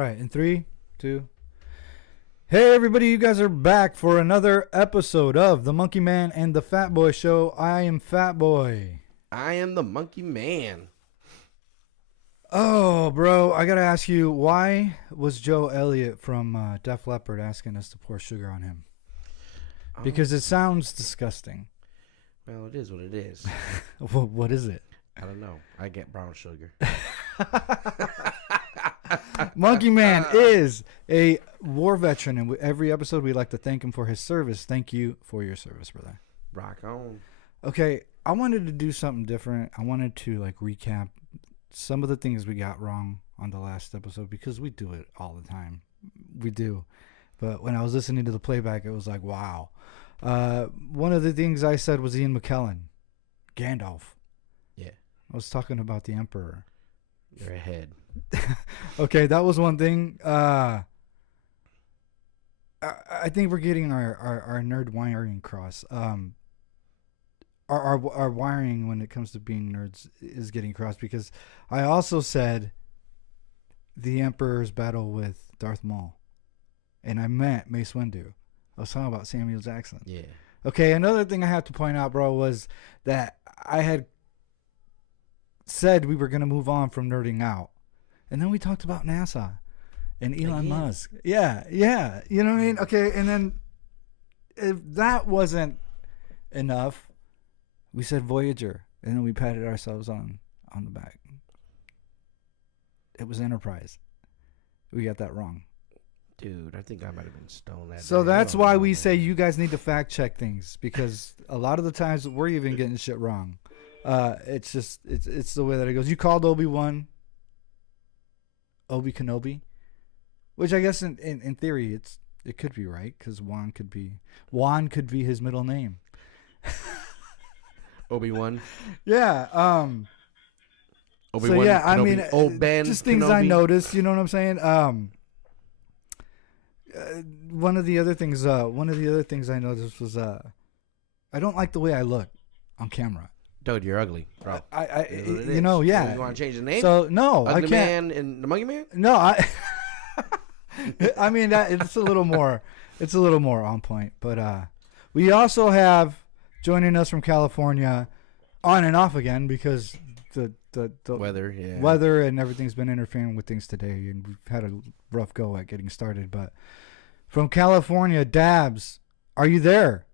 All right, in 3, 2. Hey, everybody, you guys are back for another episode of the Monkey Man and the Fat Boy Show. I am Fat Boy. I am the Monkey Man. Oh, bro, I got to ask you, why was Joe Elliott from Def Leppard asking us to pour sugar on him? Because it sounds disgusting. Well, it is what it is. What is it? I don't know. I get brown sugar. Monkey Man is a war veteran, and every episode we like to thank him for his service. Thank you for your service, brother. Rock on. Okay, I wanted to do something different. I wanted to recap some of the things we got wrong on the last episode because we do it all the time. We do. But when I was listening to the playback, it was like, wow. One of the things I said was Ian McKellen. Gandalf. Yeah. I was talking about the Emperor. You're ahead. Okay, that was one thing. I think we're getting our nerd wiring cross. Our wiring when it comes to being nerds is getting crossed because I also said the Emperor's battle with Darth Maul, and I meant Mace Windu. I was talking about Samuel Jackson. Yeah. Okay, another thing I have to point out, bro, was that I had said we were going to move on from nerding out. And then we talked about NASA and Elon Musk. Yeah. You know what I mean? Okay, and then if that wasn't enough, we said Voyager, and then we patted ourselves on the back. It was Enterprise. We got that wrong. Dude, I think I might have been stoned that So day. that's why we say you guys need to fact check things, because a lot of the times we're even getting shit wrong. It's just it's the way that it goes. You called Obi-Wan Obi Kenobi, which I guess in theory it could be right, because Juan could be his middle name. Obi-Wan. Yeah. Obi-Wan. So yeah, I Kenobi. mean, Obi-Wan just things Kenobi. I noticed. You know what I'm saying? One of the other things I noticed was I don't like the way I look on camera. Dude, you're ugly, bro. You know, yeah. You want to change the name? So no, Ugly I can't. Man and the Monkey Man? No, I mean that it's a little more on point. But we also have joining us from California, on and off again because the Weather, yeah. weather and everything's been interfering with things today, and we've had a rough go at getting started. But from California, Dabs, are you there?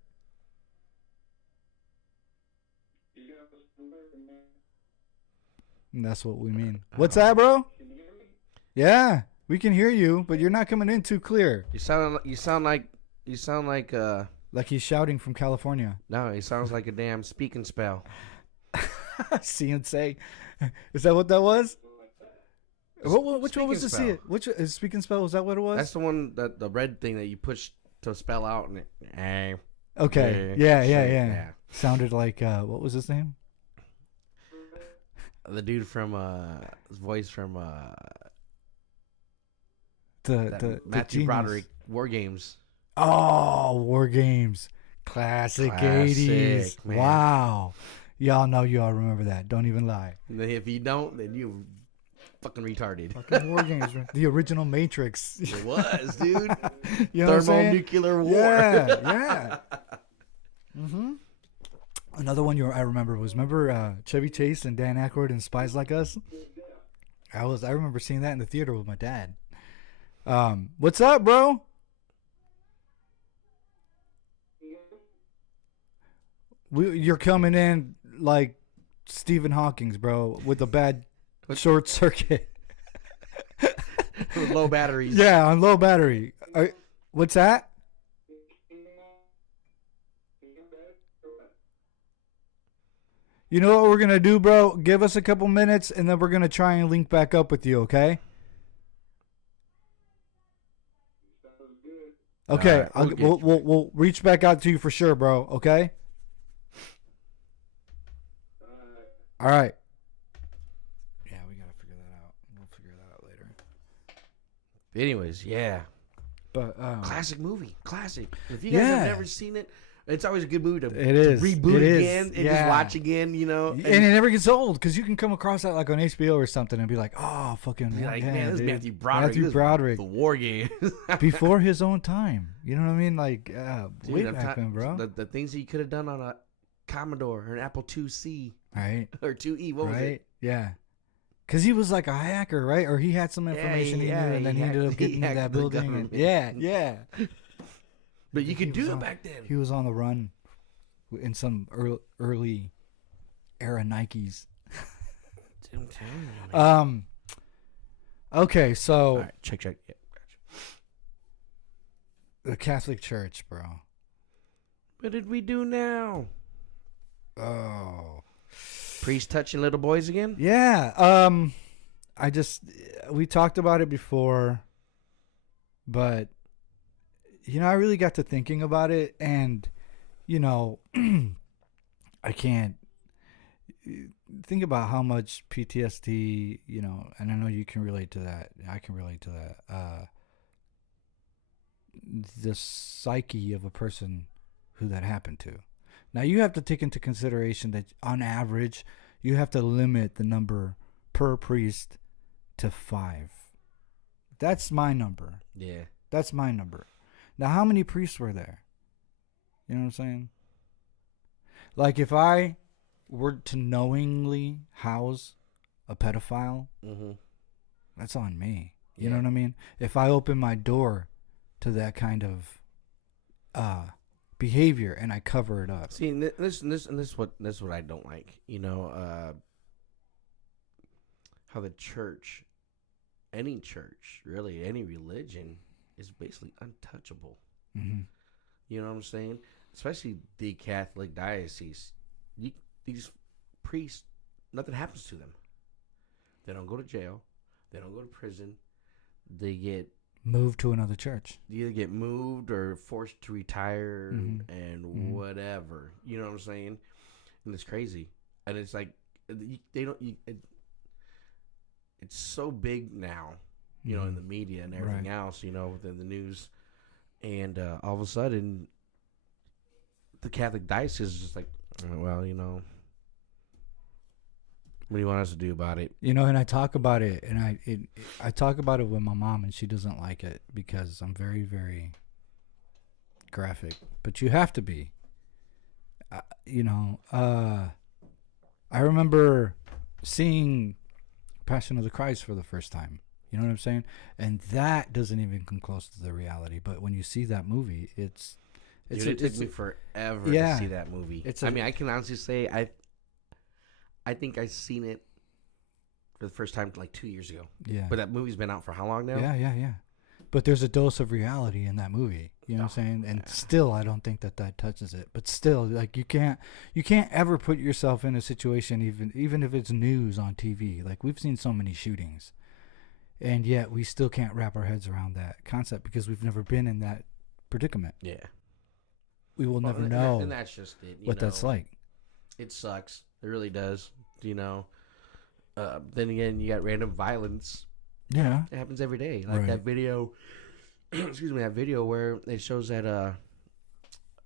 And that's what we mean. What's that, bro? Yeah, we can hear you, but you're not coming in too clear. You sound like Like he's shouting from California. no, he sounds like a damn speaking spell. See and say. Is that what that was? Which one was the Speaking see? Which is speaking spell? Was that what it was? That's the one that the red thing that you push to spell out and it. Okay. Yeah. Sounded like what was his name? The dude from his voice from The Matthew genius. Broderick War Games. Oh, War Games. Classic 80s. man. Wow. Y'all know y'all remember that. Don't even lie. And if you don't, then you fucking retarded. Fucking War Games, man. The original Matrix. It was, dude. You know what I'm saying? Thermonuclear war. Yeah. Mm-hmm. Another one I remember was Chevy Chase and Dan Aykroyd in Spies Like Us. I remember seeing that in the theater with my dad. What's up, bro? You're coming in like Stephen Hawking's, bro, with a bad short circuit. With low batteries. Yeah, on low battery. What's that? You know what we're going to do, bro? Give us a couple minutes, and then we're going to try and link back up with you, okay? Okay, right, we'll reach back out to you for sure, bro, okay? All right. Yeah, we got to figure that out. We'll figure that out later. Anyways, yeah. But classic movie. Classic. If you guys have never seen it, It's always a good movie to It reboot is. again and just watch again, you know. And it never gets old because you can come across that like on HBO or something and be like, oh, fucking. You're like, yeah, man, this is dude. Matthew Broderick. Matthew This is Broderick. The War Game. Before his own time. You know what I mean? Like, Dude, way back then, bro. The things he could have done on a Commodore or an Apple IIc. Right. Or 2E. What was Right? it? Yeah. Because he was like a hacker, right? Or he had some information he knew, and then he ended up getting in that building. And, yeah. But you could do it back then. He was on the run in some early era Nikes. I'm telling you, man. Okay, so All right, check. Yeah, gotcha. the Catholic Church, bro. What did we do now? Oh. Priest touching little boys again? Yeah. We talked about it before, but I really got to thinking about it, and I can't think about how much PTSD, and I know you can relate to that. I can relate to that. The psyche of a person who that happened to. Now, you have to take into consideration that on average, you have to limit the number per priest to 5. That's my number. Yeah. That's my number. Now, how many priests were there? You know what I'm saying? Like, if I were to knowingly house a pedophile, that's on me. You know what I mean? If I open my door to that kind of behavior and I cover it up. See, this is what I don't like. How the church, any church, really, any religion, is basically untouchable. Mm-hmm. You know what I'm saying? Especially the Catholic diocese. These priests, nothing happens to them. They don't go to jail. They don't go to prison. They get moved to another church. They either get moved or forced to retire and whatever. You know what I'm saying? And it's crazy. And it's like they don't. It's so big now, in the media and everything else, within the news, and all of a sudden, the Catholic diocese is just like, well, what do you want us to do about it? And I talk about it, and I talk about it with my mom, and she doesn't like it because I'm very, very graphic. But you have to be. I remember seeing Passion of the Christ for the first time. You know what I'm saying? And that doesn't even come close to the reality. But when you see that movie, it took me forever to see that movie. I can honestly say I think I seen it for the first time like 2 years ago. Yeah. But that movie's been out for how long now? Yeah. But there's a dose of reality in that movie. You know what I'm saying? And still, I don't think that touches it. But still, like you can't ever put yourself in a situation, even if it's news on TV. Like we've seen so many shootings, and yet we still can't wrap our heads around that concept because we've never been in that predicament. Yeah. We will never know. And that's just it. What that's like. It sucks. It really does. Then again, you got random violence. Yeah. It happens every day. Like that video, that video where it shows that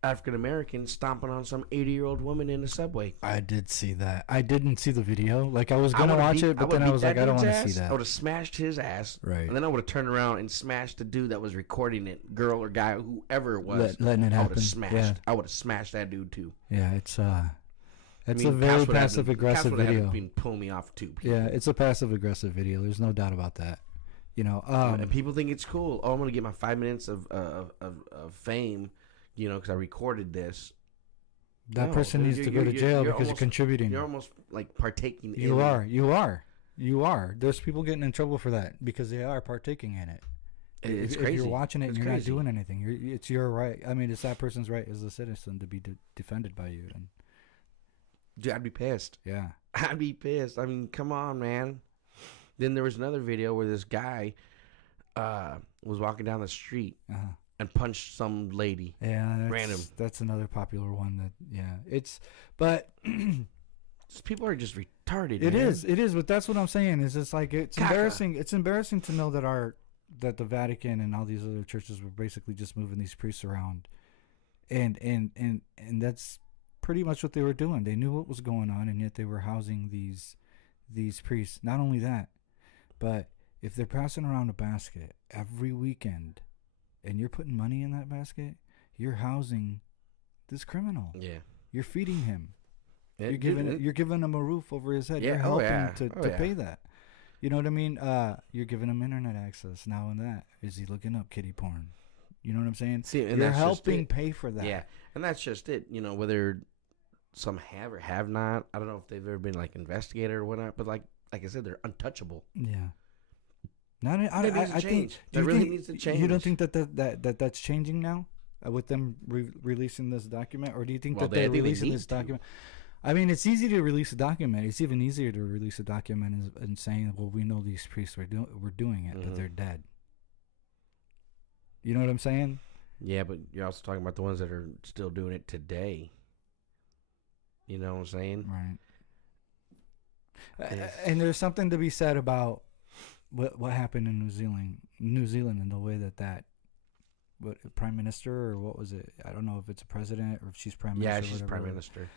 African American stomping on some 80-year-old woman in the subway. I did see that. I didn't see the video. Like I was gonna watch it, but then I was like, I don't want to see that. I would have smashed his ass. Right. And then I would have turned around and smashed the dude that was recording it, girl or guy, whoever it was. Letting it happen. I would have smashed. Yeah. I would have smashed that dude too. Yeah, it's a very passive aggressive video. Been pulling me off too. People. Yeah, it's a passive aggressive video. There's no doubt about that. And people think it's cool. Oh, I'm gonna get my 5 minutes of fame, because I recorded this. That person needs to go to jail because you're contributing. You're almost like partaking. You are. There's people getting in trouble for that because they are partaking in it. It's crazy. If you're watching it and you're not doing anything, it's your right. I mean, it's that person's right as a citizen to be defended by you. And dude, I'd be pissed. Yeah. I'd be pissed. I mean, come on, man. Then there was another video where this guy was walking down the street and punched some lady. Yeah, random. That's another popular one. But people are just retarded. It is. But that's what I'm saying. Is it's like it's embarrassing. It's embarrassing to know that the Vatican and all these other churches were basically just moving these priests around and that's pretty much what they were doing. They knew what was going on, and yet they were housing these priests. Not only that, but if they're passing around a basket every weekend, and you're putting money in that basket, you're housing this criminal. Yeah. You're feeding him. It, You're giving him a roof over his head. Yeah, You're helping to yeah. pay that. You know what I mean? You're giving him internet access now and that. Is he looking up kiddie porn? You know what I'm saying? See, and you're that's helping pay for that. Yeah, and that's just it. You know, whether some have or have not, I don't know if they've ever been like investigated or whatnot. But like I said, they're untouchable. Yeah. Not. I think that really needs to change. You don't think that's changing now with them releasing this document, or do you think that they're releasing this document? I mean, it's easy to release a document. It's even easier to release a document and saying, "Well, we know these priests were doing it, but they're dead." You know what I'm saying? Yeah, but you're also talking about the ones that are still doing it today. You know what I'm saying? Right. And there's something to be said about what happened in New Zealand, and the way that what prime minister, or what was it? I don't know if it's a president or if she's prime minister. Yeah, she's prime minister.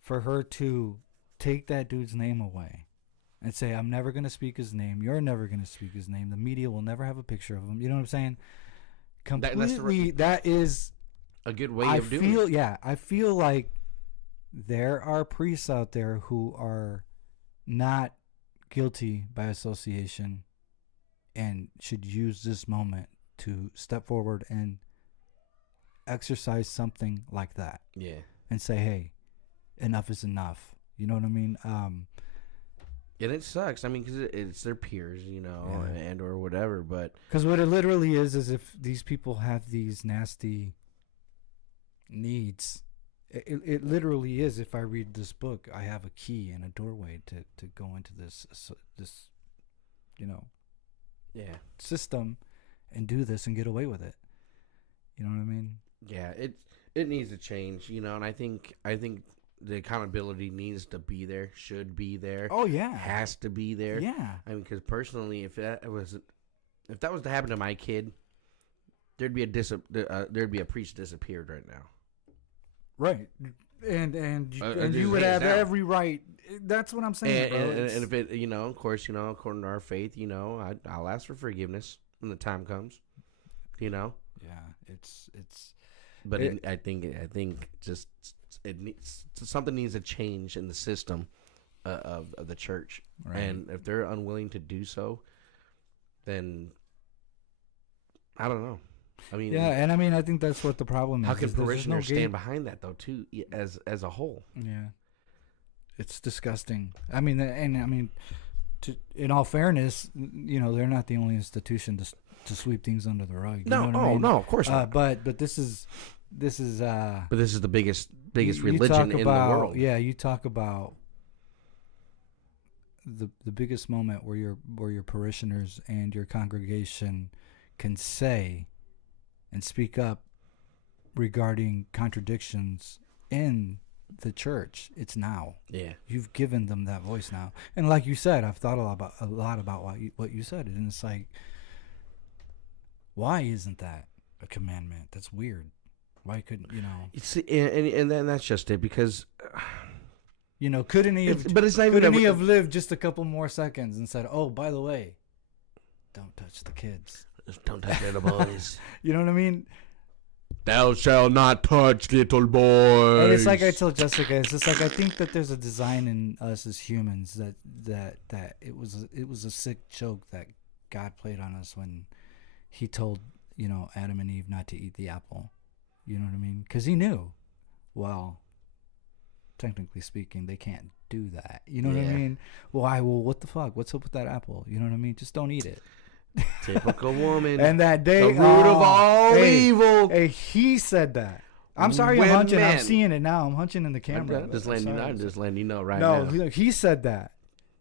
For her to take that dude's name away and say, "I'm never going to speak his name. You're never going to speak his name. The media will never have a picture of him." You know what I'm saying? Completely, that is a good way of doing it. Yeah, I feel like there are priests out there who are not guilty by association and should use this moment to step forward and exercise something like that. Yeah. And say, "Hey, enough is enough." You know what I mean? And it sucks. I mean, because it's their peers, you know, and or whatever. But because what it literally is if these people have these nasty needs, it literally is. If I read this book, I have a key and a doorway to go into this, you know, system and do this and get away with it. You know what I mean? Yeah, it needs to change, you know, and I think the accountability needs to be there, should be there. Oh yeah, has to be there. Yeah, I mean, because personally, if that was to happen to my kid, there'd be a priest disappeared right now. Right, and you would have every right. That's what I'm saying, bro. And if it, you know, of course, you know, according to our faith, you know, I'll ask for forgiveness when the time comes. You know. Yeah, it's. But I think just something needs to change in the system of the church, right. And if they're unwilling to do so, then I don't know. I mean, yeah, and I mean, I think that's what the problem is. How can parishioners stand behind that though, too, as a whole? Yeah, it's disgusting. I mean, in all fairness, you know, they're not the only institution to sweep things under the rug. You know what I mean? No, of course not. But this is. But this is the biggest religion in the world. Yeah, you talk about the biggest moment where your parishioners and your congregation can say and speak up regarding contradictions in the church. It's now. Yeah, you've given them that voice now, and like you said, I've thought a lot about what you said, and it's like, why isn't that a commandment? That's weird. Why couldn't, you know? It's, and then that's just it, because you know, couldn't he have lived just a couple more seconds and said, "Oh, by the way, don't touch the kids. Don't touch little boys." You know what I mean? Thou shalt not touch little boys. And it's like I told Jessica, it's just like I think that there's a design in us as humans that it was a sick joke that God played on us when He told, you know, Adam and Eve not to eat the apple. You know what I mean? Because He knew. Well, technically speaking, they can't do that. You know what I mean? Why? Well, what the fuck? What's up with that apple? You know what I mean? Just don't eat it. Typical woman. And that day, the root of all evil. Hey, He said that. I'm sorry, I'm hunching. I'm seeing it now. I'm hunching in the camera. Just letting you know right now. No, look, He said that.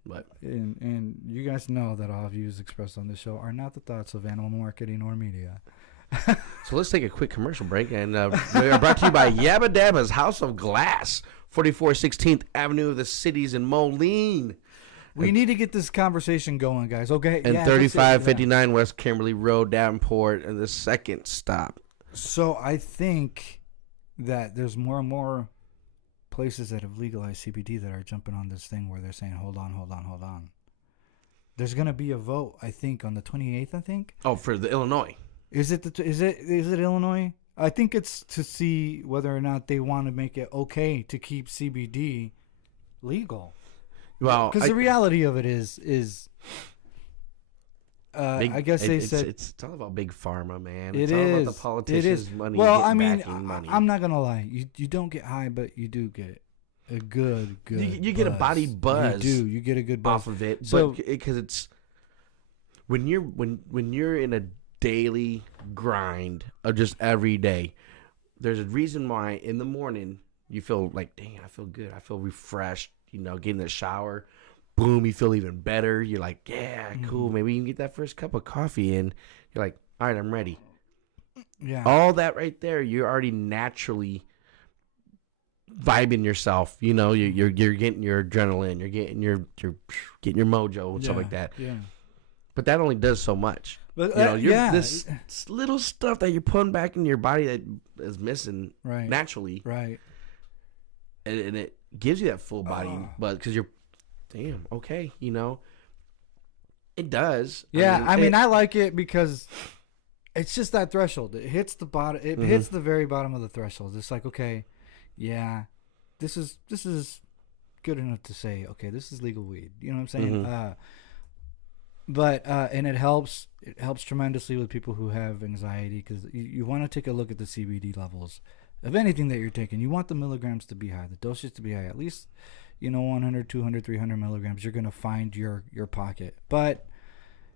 But and you guys know that all views expressed on this show are not the thoughts of Animal Marketing or media. So let's take a quick commercial break, and we are brought to you by Yabba Dabba's House of Glass, 4416th Avenue of the Cities in Moline. We need to get this conversation going, guys. Okay, and 3559 West Kimberly Road, Davenport, and the second stop So I think that there's more and more places that have legalized CBD that are jumping on this thing where they're saying, hold on, hold on, hold on. There's gonna be a vote, I think, on the 28th. I think. Oh, for the Illinois. Is it Illinois? I think it's to see whether or not they want to make it okay to keep CBD legal. Well, because the reality of it is I guess they said it's all about big pharma, man. It It's is. all about the politicians' money. Well, I mean, money. I'm not gonna lie. You don't get high, but you do get a good. You get a body buzz. You do. You get a good buzz off of it. So because it's when you're in a daily grind of just every day, there's a reason why in the morning you feel like, dang, I feel good. I feel refreshed. You know, getting the shower. Boom, you feel even better. You're like, yeah, cool. Maybe you can get that first cup of coffee in. You're like, all right, I'm ready. Yeah. All that right there, you're already naturally vibing yourself. You know, you're getting your adrenaline. You're getting your mojo and stuff like that. Yeah. But that only does so much. But this little stuff that you're putting back in your body that is missing naturally. Right. And it gives you that full body, but because you're, damn, okay, you know, it does. Yeah, I mean, I like it because it's just that threshold. It hits the bottom. It hits the very bottom of the threshold. It's like, okay, yeah, this is good enough to say, okay, this is legal weed. You know what I'm saying? But and it helps tremendously with people who have anxiety, because you want to take a look at the CBD levels of anything that you're taking. You want the milligrams to be high, the dosage to be high, at least, 100, 200, 300 milligrams. You're going to find your pocket. But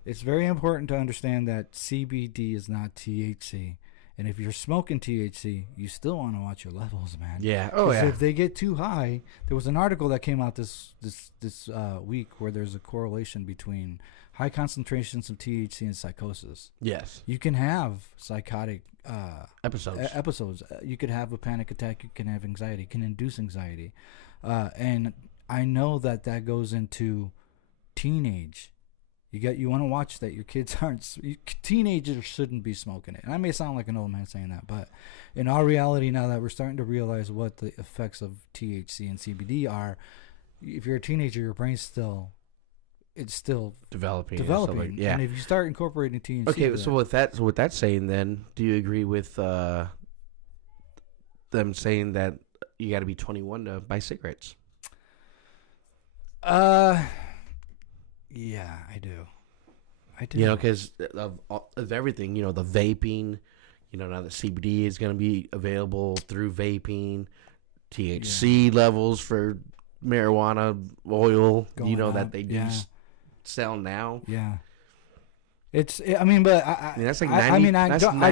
it's very important to understand that CBD is not THC. And if you're smoking THC, you still want to watch your levels, man. Yeah. Oh, yeah. If they get too high, there was an article that came out this week where there's a correlation between high concentrations of THC and psychosis. Yes. You can have psychotic episodes. You could have a panic attack. You can have anxiety. It can induce anxiety. And I know that goes into teenage. You want to watch that your kids aren't. Teenagers shouldn't be smoking it. And I may sound like an old man saying that, but in our reality now that we're starting to realize what the effects of THC and CBD are, if you're a teenager, your brain's still developing. Yeah. And if you start incorporating THC, okay. So with that saying, then do you agree with them saying that you got to be 21 to buy cigarettes? Yeah, I do. Because of everything, the vaping, now the CBD is going to be available through vaping, THC levels for marijuana oil, that they do sell now. Yeah. I mean, but that's like 90,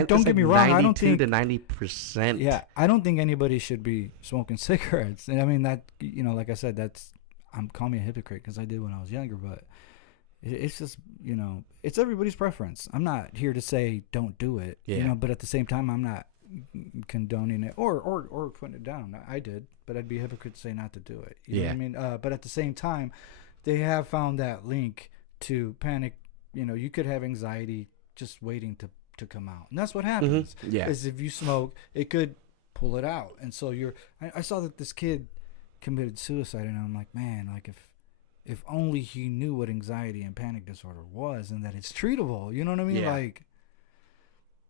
don't get me wrong. I don't think to 90%. Yeah, I don't think anybody should be smoking cigarettes. And I mean that, like I said, call me a hypocrite because I did when I was younger, but it's just, it's everybody's preference. I'm not here to say don't do it, but at the same time, I'm not condoning it or putting it down. I did, but I'd be a hypocrite to say not to do it. You know what I mean? But at the same time, they have found that link to panic. You could have anxiety just waiting to come out, and that's what happens. Is if you smoke, it could pull it out, and so I saw that this kid committed suicide, and I'm like, man, like if only he knew what anxiety and panic disorder was, and that it's treatable. You know what I mean? Like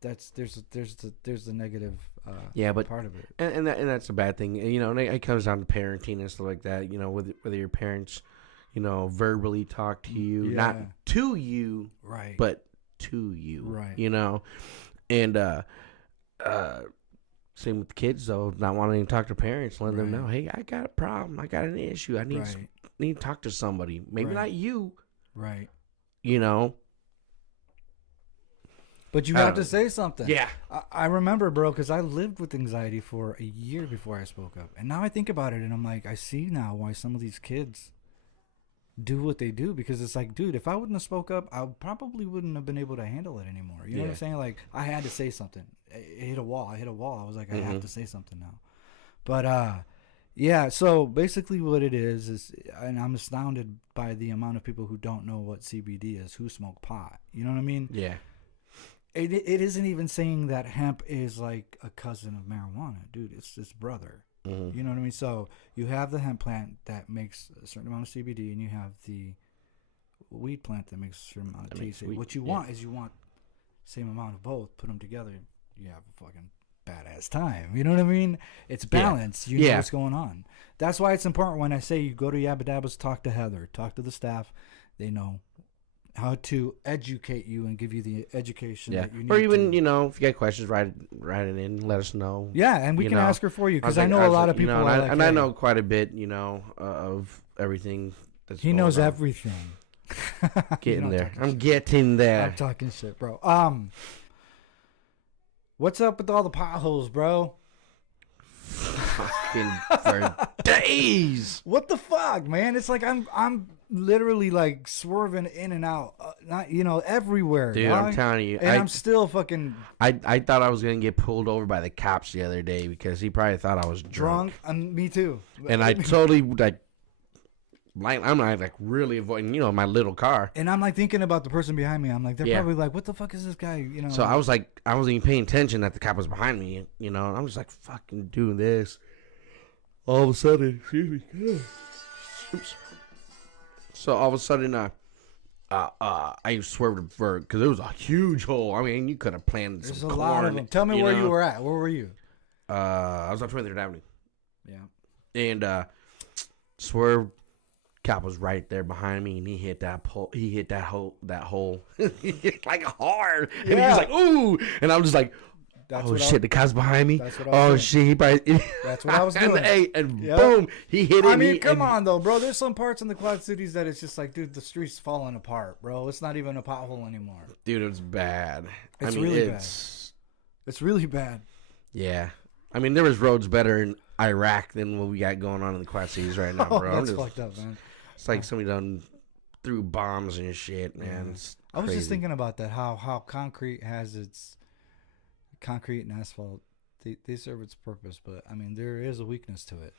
there's the negative but part of it, and that's a bad thing. And it comes down to parenting and stuff like that. Whether your parents, verbally talk to you, not to you, right, but to you, right, and same with the kids though, not wanting to talk to parents, letting them know, hey, I got a problem, I got an issue, I need to talk to somebody, maybe not you, right, but you have to say something. Yeah, I remember, bro, because I lived with anxiety for a year before I spoke up, and now I think about it, and I'm like, I see now why some of these kids do what they do, because it's like, dude, if I wouldn't have spoke up, I probably wouldn't have been able to handle it anymore. You know what I'm saying? Like, I had to say something. It hit a wall. I was like, I have to say something now. But so basically what it is, and I'm astounded by the amount of people who don't know what CBD is, who smoke pot. You know what I mean? Yeah. it isn't even saying that hemp is like a cousin of marijuana, dude. It's its brother. Mm-hmm. You know what I mean? So you have the hemp plant that makes a certain amount of CBD, and you have the weed plant that makes a certain amount of THC. What you want is you want same amount of both. Put them together, you have a fucking badass time. You know what I mean? It's balance. You know what's going on. That's why it's important when I say you go to Yabba Dabba's, talk to Heather, talk to the staff. They know how to educate you and give you the education that you need. Or even, you know, if you got questions, write it in, let us know. Yeah, and we can ask her for you, because I know a lot of people. I know quite a bit, you know, of everything. He knows everything. Getting there. I'm getting there. I'm talking shit, bro. What's up with all the potholes, bro? Fucking for days. What the fuck, man? It's like I'm literally like swerving in and out, not everywhere. Dude, dog. I'm telling you, and I'm still fucking. I thought I was gonna get pulled over by the cops the other day because he probably thought I was drunk. Me too. And I totally I'm like really avoiding, my little car. And I'm like thinking about the person behind me. I'm like, they're probably like, what the fuck is this guy? So I was like, I wasn't even paying attention that the cop was behind me. And I'm just like fucking doing this. All of a sudden, excuse me. Oops. So all of a sudden, I swerved because it was a huge hole. I mean, you could have planted There's some a corn. lot of them. Tell me where you were at. Where were you? I was on 23rd Avenue. Yeah. And swerved. Cop was right there behind me, and he hit that pole. He hit that hole. Like hard. And he was like, "Ooh!" And I was just like, "Oh shit!" The cop's behind me. Oh shit! He probably. That's what I was doing. And boom, he hit it. I mean, come on though, bro. There's some parts in the Quad Cities that it's just like, dude, the street's falling apart, bro. It's not even a pothole anymore. Dude, it's bad. It's really bad. It's really bad. Yeah, I mean, there was roads better in Iraq than what we got going on in the Quad Cities right now, bro. That's fucked up, man. It's like somebody done threw bombs and shit, man. I was just thinking about that. How concrete has its concrete and asphalt. They serve its purpose, but I mean there is a weakness to it.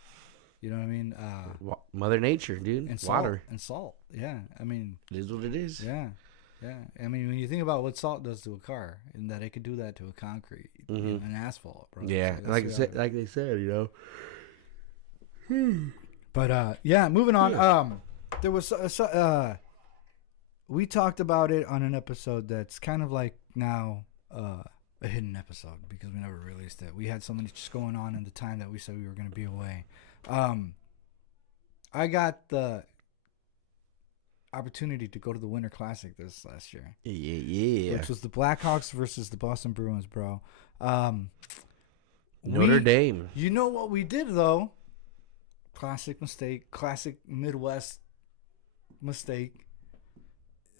You know what I mean? Mother Nature, dude. And water and salt. Yeah, I mean it is what it is. Yeah. I mean when you think about what salt does to a car, and that it could do that to a concrete and asphalt, bro. Yeah, like they said, But moving on. Yeah. There was we talked about it on an episode that's kind of like now a hidden episode because we never released it. We had so much just going on in the time that we said we were going to be away. I got the opportunity to go to the Winter Classic this last year. Yeah. Which was the Blackhawks versus the Boston Bruins, bro. Notre Dame. You know what we did though? Classic mistake. Classic Midwest mistake.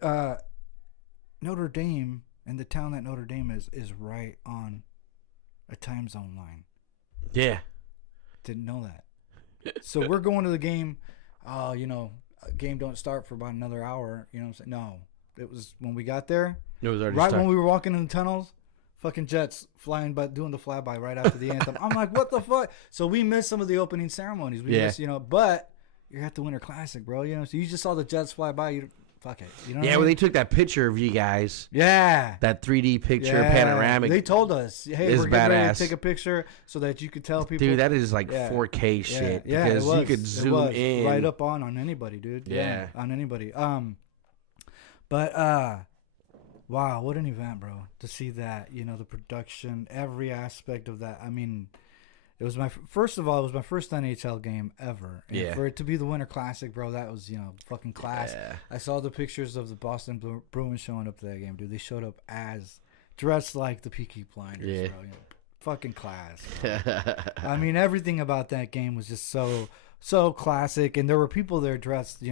Notre Dame and the town that Notre Dame is right on a time zone line. Yeah. Didn't know that. So we're going to the game. Game don't start for about another hour. You know what I'm saying? No. It was when we got there. It was already when we were walking in the tunnels. Fucking jets flying, but doing the flyby right after the anthem. I'm like, what the fuck? So we missed some of the opening ceremonies. We missed, but you're at the Winter Classic, bro. So you just saw the jets fly by. Fuck it. You know what I mean? When they took that picture of you guys. Yeah. That 3D picture, panoramic. They told us, hey, we're getting ready to take a picture so that you could tell people. Dude, that is like 4K shit. Yeah, because you could zoom in. Right up on anybody, dude. Yeah. On anybody. Wow, what an event, bro. To see that, the production, every aspect of that. I mean, it was my first NHL game ever. And for it to be the Winter Classic, bro, that was, fucking class. Yeah. I saw the pictures of the Boston Bruins showing up to that game, dude. They showed up dressed like the Peaky Blinders, bro. Fucking class. I mean, everything about that game was just so classic. And there were people there dressed,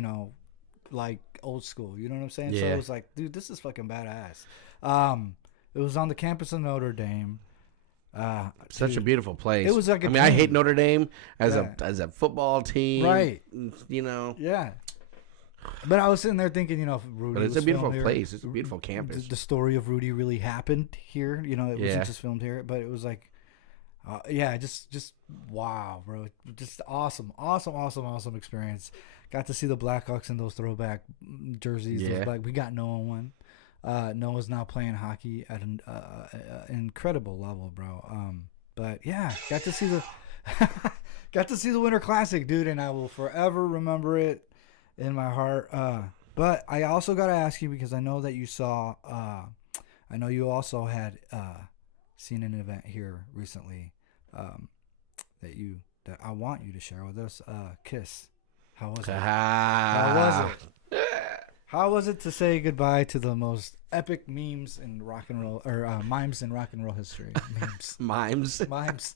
like old school, you know what I'm saying? So it was like, dude, this is fucking badass. It was on the campus of Notre Dame. Such a beautiful place. It was like I hate Notre Dame as a football team, right? Yeah. But I was sitting there thinking, Rudy. But it's a beautiful place. It's a beautiful campus. The story of Rudy really happened here. It wasn't just filmed here, but it was like, just wow, bro, just awesome experience. Got to see the Blackhawks in those throwback jerseys. We got Noah one. Noah's now playing hockey at an incredible level, bro. But yeah, got to see the got to see the Winter Classic, dude, and I will forever remember it in my heart. But I also got to ask you, because I know that you saw, I know you also had seen an event here recently that I want you to share with us. Kiss. How was it? How was it? How was it to say goodbye to the most epic memes in rock and roll, or mimes in rock and roll history? Mimes. Mimes.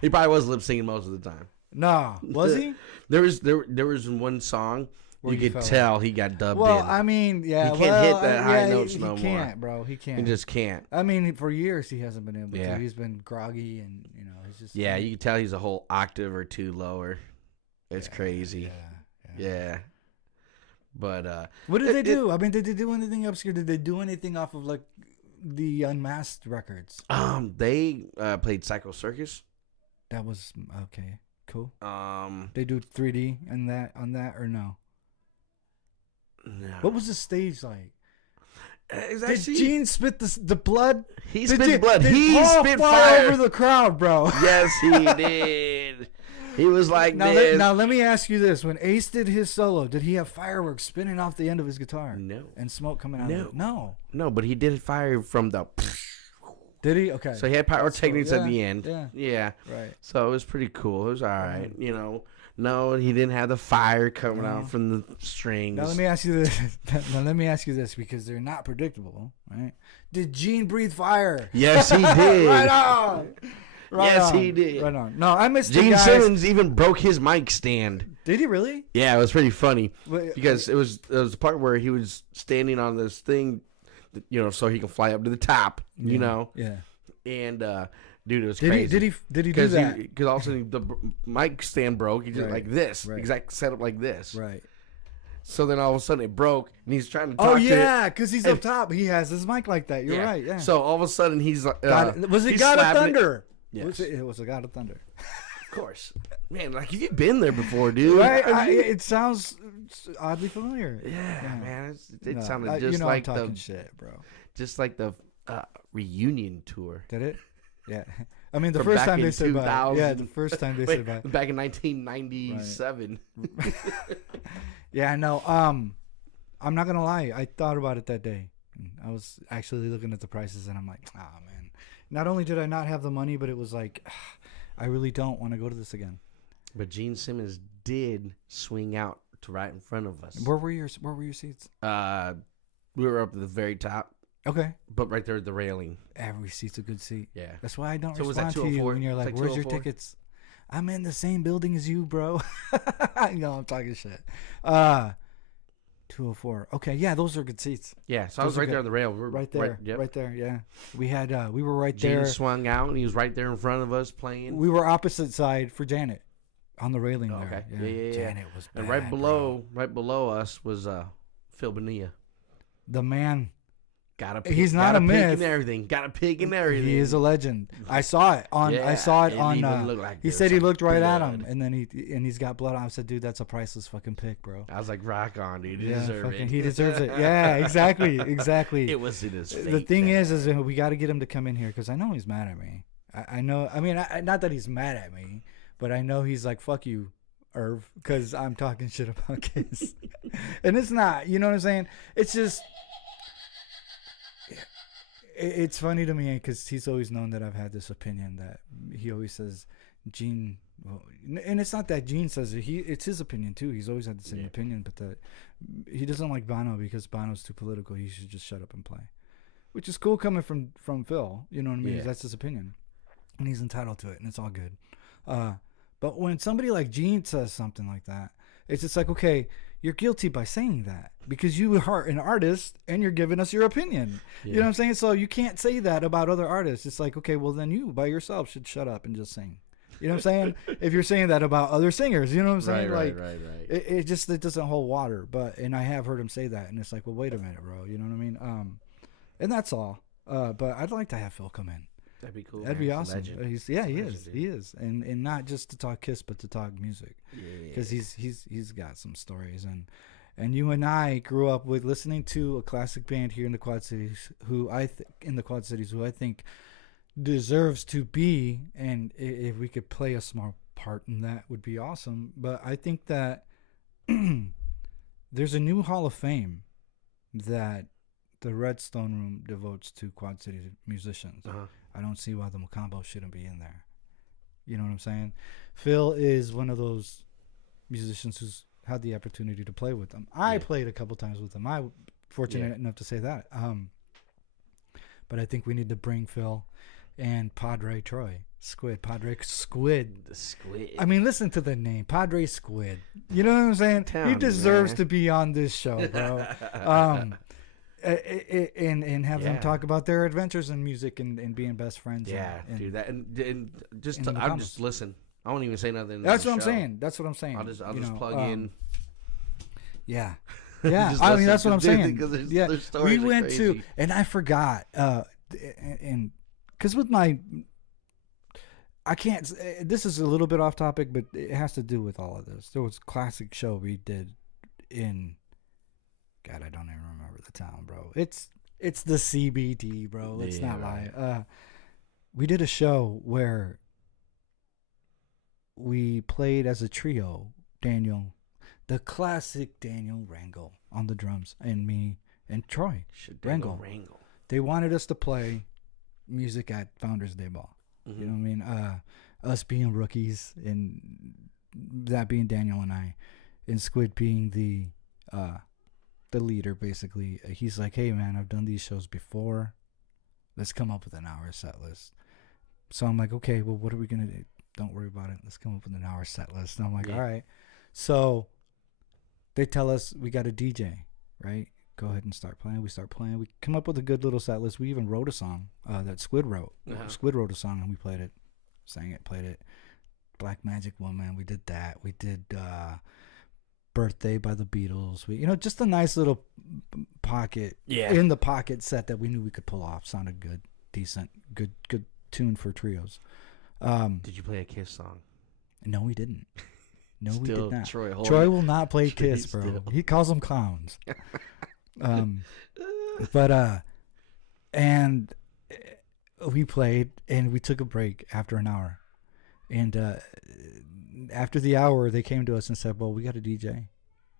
He probably was lip singing most of the time. No, was he? There was one song Where you you could felt tell he got dubbed Well, in. I mean, yeah, He can't hit that high notes no more. He can't, bro. He can't. He just can't. I mean, for years he hasn't been able Yeah. to. He's been groggy, and he's just. Yeah, you can tell he's a whole octave or two lower. It's Yeah, crazy. Yeah. But what did they do? I mean, did they do anything obscure? Did they do anything off of like the Unmasked records? they played Psycho Circus. That was okay. Cool. They They do 3D and that on that, or no? no. What was the stage like? It's Did actually, Gene spit the blood? he Did spit blood. Did He Paul spit fly fire over the crowd, bro. Yes, he did. He was like Now, this. now let me ask you this: when Ace did his solo, did he have fireworks spinning off the end of his guitar No. and smoke coming out of it? No. No, but he did fire from the. Did he? Okay. So he had pyrotechnics at the end. Yeah. Right. So it was pretty cool. It was all right. No, he didn't have the fire coming out from the strings. Now let me ask you this. Because they're not predictable, right? Did Gene breathe fire? Yes, he did. Right on. Yes, he did. Right on. No, I missed Gene the guys. Simmons even broke his mic stand. Did he really? Yeah, it was pretty funny Wait, because it was a part where he was standing on this thing, so he can fly up to the top. Yeah. And dude, it was Did crazy. he do that? Because all of a sudden the mic stand broke. He just Right, like this, right. exact setup like this. Right. So then all of a sudden it broke, and he's trying to talk Oh to yeah, because he's and- up top. He has his mic like that. You're right. Yeah. So all of a sudden he's was it he's God of slapping it. Thunder? Yes. It was a God of Thunder. Of course, man. Like you've been there before, dude. Right? It sounds oddly familiar. Yeah, man. It No, sounded just like I'm talking the shit, bro. reunion tour. Did it? Yeah. I mean, the From first back time in they said bye. 2000. Yeah, the first time they said bye. Back in 1997. Yeah, no. I'm not gonna lie. I thought about it that day. I was actually looking at the prices, and I'm like, oh man. Not only did I not have the money, but it was like, I really don't want to go to this again. But Gene Simmons did swing out to right in front of us. Where were your seats? We were up at the very top, Okay. but right there at the railing. Every seat's a good seat. Yeah. That's why I don't So was that respond to you 204? when you're like, It's like where's your 204? tickets? I'm in the same building as you, bro. No, I'm talking shit. 204. Okay, yeah, those are good seats. Yeah, so I Those was are right good. there on the rail. We were Right there. Yep. Right there, yeah. We had we were right Gene there. swung out, and he was right there in front of us playing. We were opposite side for Janet on the railing Okay. there. Yeah. Janet was bad, And bro. right below us was Phil Bonilla. The man. Got a pig, He's not got a pig myth. and everything. Got a pig and everything. He is a legend. I saw it on. Yeah, I saw it it on. even looked like he there said was he some looked right at him, blood. and then he's got blood on him. I said, dude, that's a priceless fucking pick, bro. I was like, rock on, dude. You Yeah, deserve fucking- it. he deserves it. Yeah, exactly. It was in his face. The thing is we got to get him to come in here because I know he's mad at me. I know. I mean, not that he's mad at me, but I know he's like, fuck you, Irv, because I'm talking shit about Kiss. And it's not. You know what I'm saying? It's just. It's funny to me because he's always known that I've had this opinion that he always says Gene, well, and it's not that Gene says it. It's his opinion too. He's always had the same opinion, but that he doesn't like Bono because Bono's too political. He should just shut up and play, which is cool coming from Phil. You know what I mean? Yeah. That's his opinion, and he's entitled to it, and it's all good. But when somebody like Gene says something like that, it's just like, okay, you're guilty by saying that because you are an artist and you're giving us your opinion. You know what I'm saying? So you can't say that about other artists. It's like, okay, well then you by yourself should shut up and just sing. You know what I'm saying? If you're saying that about other singers, you know what I'm saying? Right. It just doesn't hold water. And I have heard him say that, and it's like, well, wait a minute, bro. You know what I mean? And that's all. But I'd like to have Phil come in. That'd be cool. That'd man. be He's a awesome. legend. He He's a is. legend, dude. He is, and not just to talk Kiss, but to talk music, Yeah. because he's got some stories, And you and I grew up with listening to a classic band here in the Quad Cities, who I think deserves to be, and if we could play a small part in that, would be awesome. But I think that there's a new Hall of Fame that the Redstone Room devotes to Quad Cities musicians. I don't see why the Macambo shouldn't be in there. You know what I'm saying? Phil is one of those musicians who's had the opportunity to play with them. I played a couple times with them. I was fortunate enough to say that. But I think we need to bring Phil and Padre Troy. Padre Squid. The Squid. I mean, listen to the name. Padre Squid. You know what I'm saying? He deserves to be on this show, bro. And have them talk about their adventures in music and being best friends. Yeah, and dude. That and just I'm just listen. I won't even say nothing. That's what I'm saying. That's what I'm saying. I'll just plug in. Yeah. Yeah. I mean, that's what I'm saying. Yeah. We went crazy. to, and I forgot, and because with my, I can't, this is a little bit off topic, but it has to do with all of this. There was a classic show we did in, God, I don't even remember the town, bro. It's the CBD, bro. Let's not lie. We did a show where we played as a trio, Daniel, the classic Daniel Rangel on the drums, and me and Troy Rangel. They wanted us to play music at Founders Day Ball. You know what I mean? Us being rookies, and that being Daniel and I, and Squid being the leader, basically. He's like, hey, man, I've done these shows before. Let's come up with an hour set list. So I'm like, okay, well, what are we going to do? Don't worry about it. Let's come up with an hour set list. And I'm like, all right. So they tell us we got a DJ, right? Go ahead and start playing. We start playing. We come up with a good little set list. We even wrote a song that Squid wrote. Squid wrote a song, and we played it, sang it, played it. Black Magic Woman, we did that. We did Birthday by the Beatles. We, just a nice little pocket, in the pocket set that we knew we could pull off. Sounded good, decent, good tune for trios. Did you play a Kiss song? No, we didn't. No, we did not. Troy will not play Kiss, bro. Still. He calls them clowns. And we played, and we took a break after an hour. And after the hour, they came to us and said, well, we got a DJ.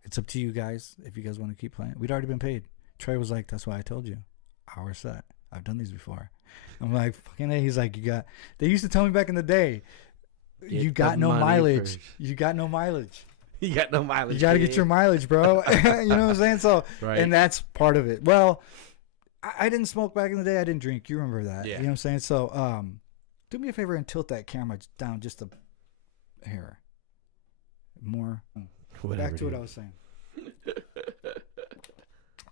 It's up to you guys if you guys want to keep playing. We'd already been paid. Troy was like, that's why I told you. Hour set. I've done these before. I'm like, fucking A. He's like, they used to tell me back in the day, you got no mileage. You got no mileage. You got no mileage. You got to get your mileage, bro. You know what I'm saying? So, and that's part of it. Well, I didn't smoke back in the day. I didn't drink. You remember that. Yeah. You know what I'm saying? So, do me a favor and tilt that camera down just a hair. More. Whatever, back to what I was saying.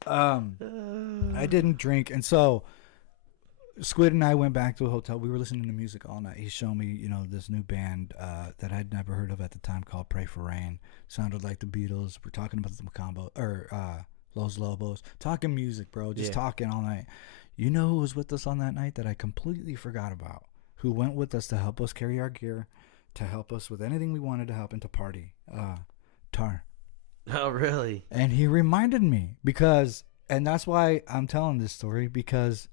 I didn't drink. And so Squid and I went back to a hotel. We were listening to music all night. He showed me, this new band that I'd never heard of at the time called Pray for Rain. Sounded like the Beatles. We're talking about the Macambo or Los Lobos. Talking music, bro. Just talking all night. You know who was with us on that night that I completely forgot about? Who went with us to help us carry our gear, to help us with anything we wanted to help, and to party? Tar. Oh, really? And he reminded me and that's why I'm telling this story, because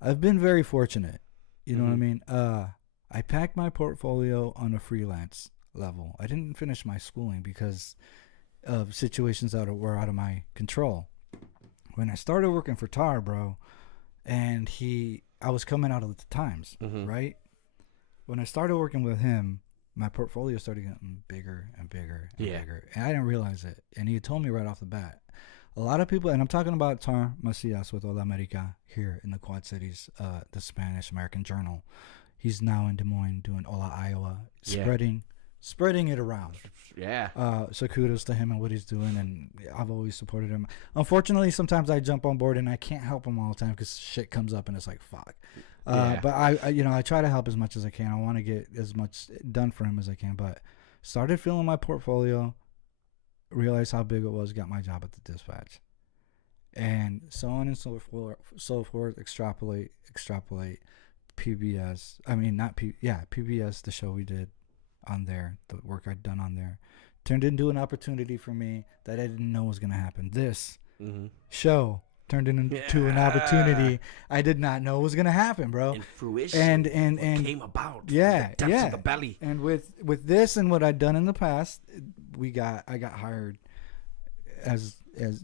I've been very fortunate. You know what I mean? I packed my portfolio on a freelance level. I didn't finish my schooling because of situations that were out of my control. When I started working for Tar, bro, and I was coming out of the Times, right? When I started working with him, my portfolio started getting bigger and bigger and bigger. And I didn't realize it. And he told me right off the bat. A lot of people, and I'm talking about Tar Macias with Hola America here in the Quad Cities, the Spanish American Journal. He's now in Des Moines doing Hola Iowa, spreading it around. Yeah. So kudos to him and what he's doing, and I've always supported him. Unfortunately, sometimes I jump on board and I can't help him all the time because shit comes up and it's like, fuck. But I try to help as much as I can. I want to get as much done for him as I can. But started filling my portfolio, realized how big it was, got my job at the Dispatch, and so on and so forth. Extrapolate. PBS. I mean, not PBS. The show we did on there, the work I'd done on there, turned into an opportunity for me that I didn't know was going to happen. This Mm-hmm. show turned into an opportunity I did not know was going to happen, bro. And fruition. And came about. Yeah, From the depths yeah. of the belly. And with this and what I'd done in the past, I got hired as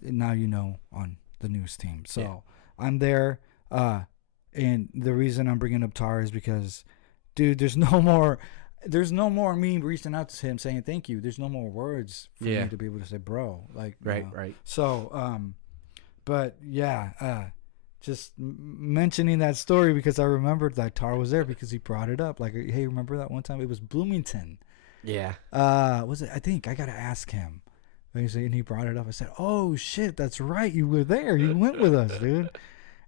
now on the news team. So I'm there. And the reason I'm bringing up Tar is because, dude, there's no more me reaching out to him saying thank you. There's no more words for me to be able to say, bro. Like, Right. So, but yeah, just mentioning that story because I remembered that Tar was there because he brought it up. Like, hey, remember that one time? It was Bloomington. Yeah. Was it? I think I gotta ask him. And he brought it up. I said, "Oh shit, that's right. You were there. You went with us, dude."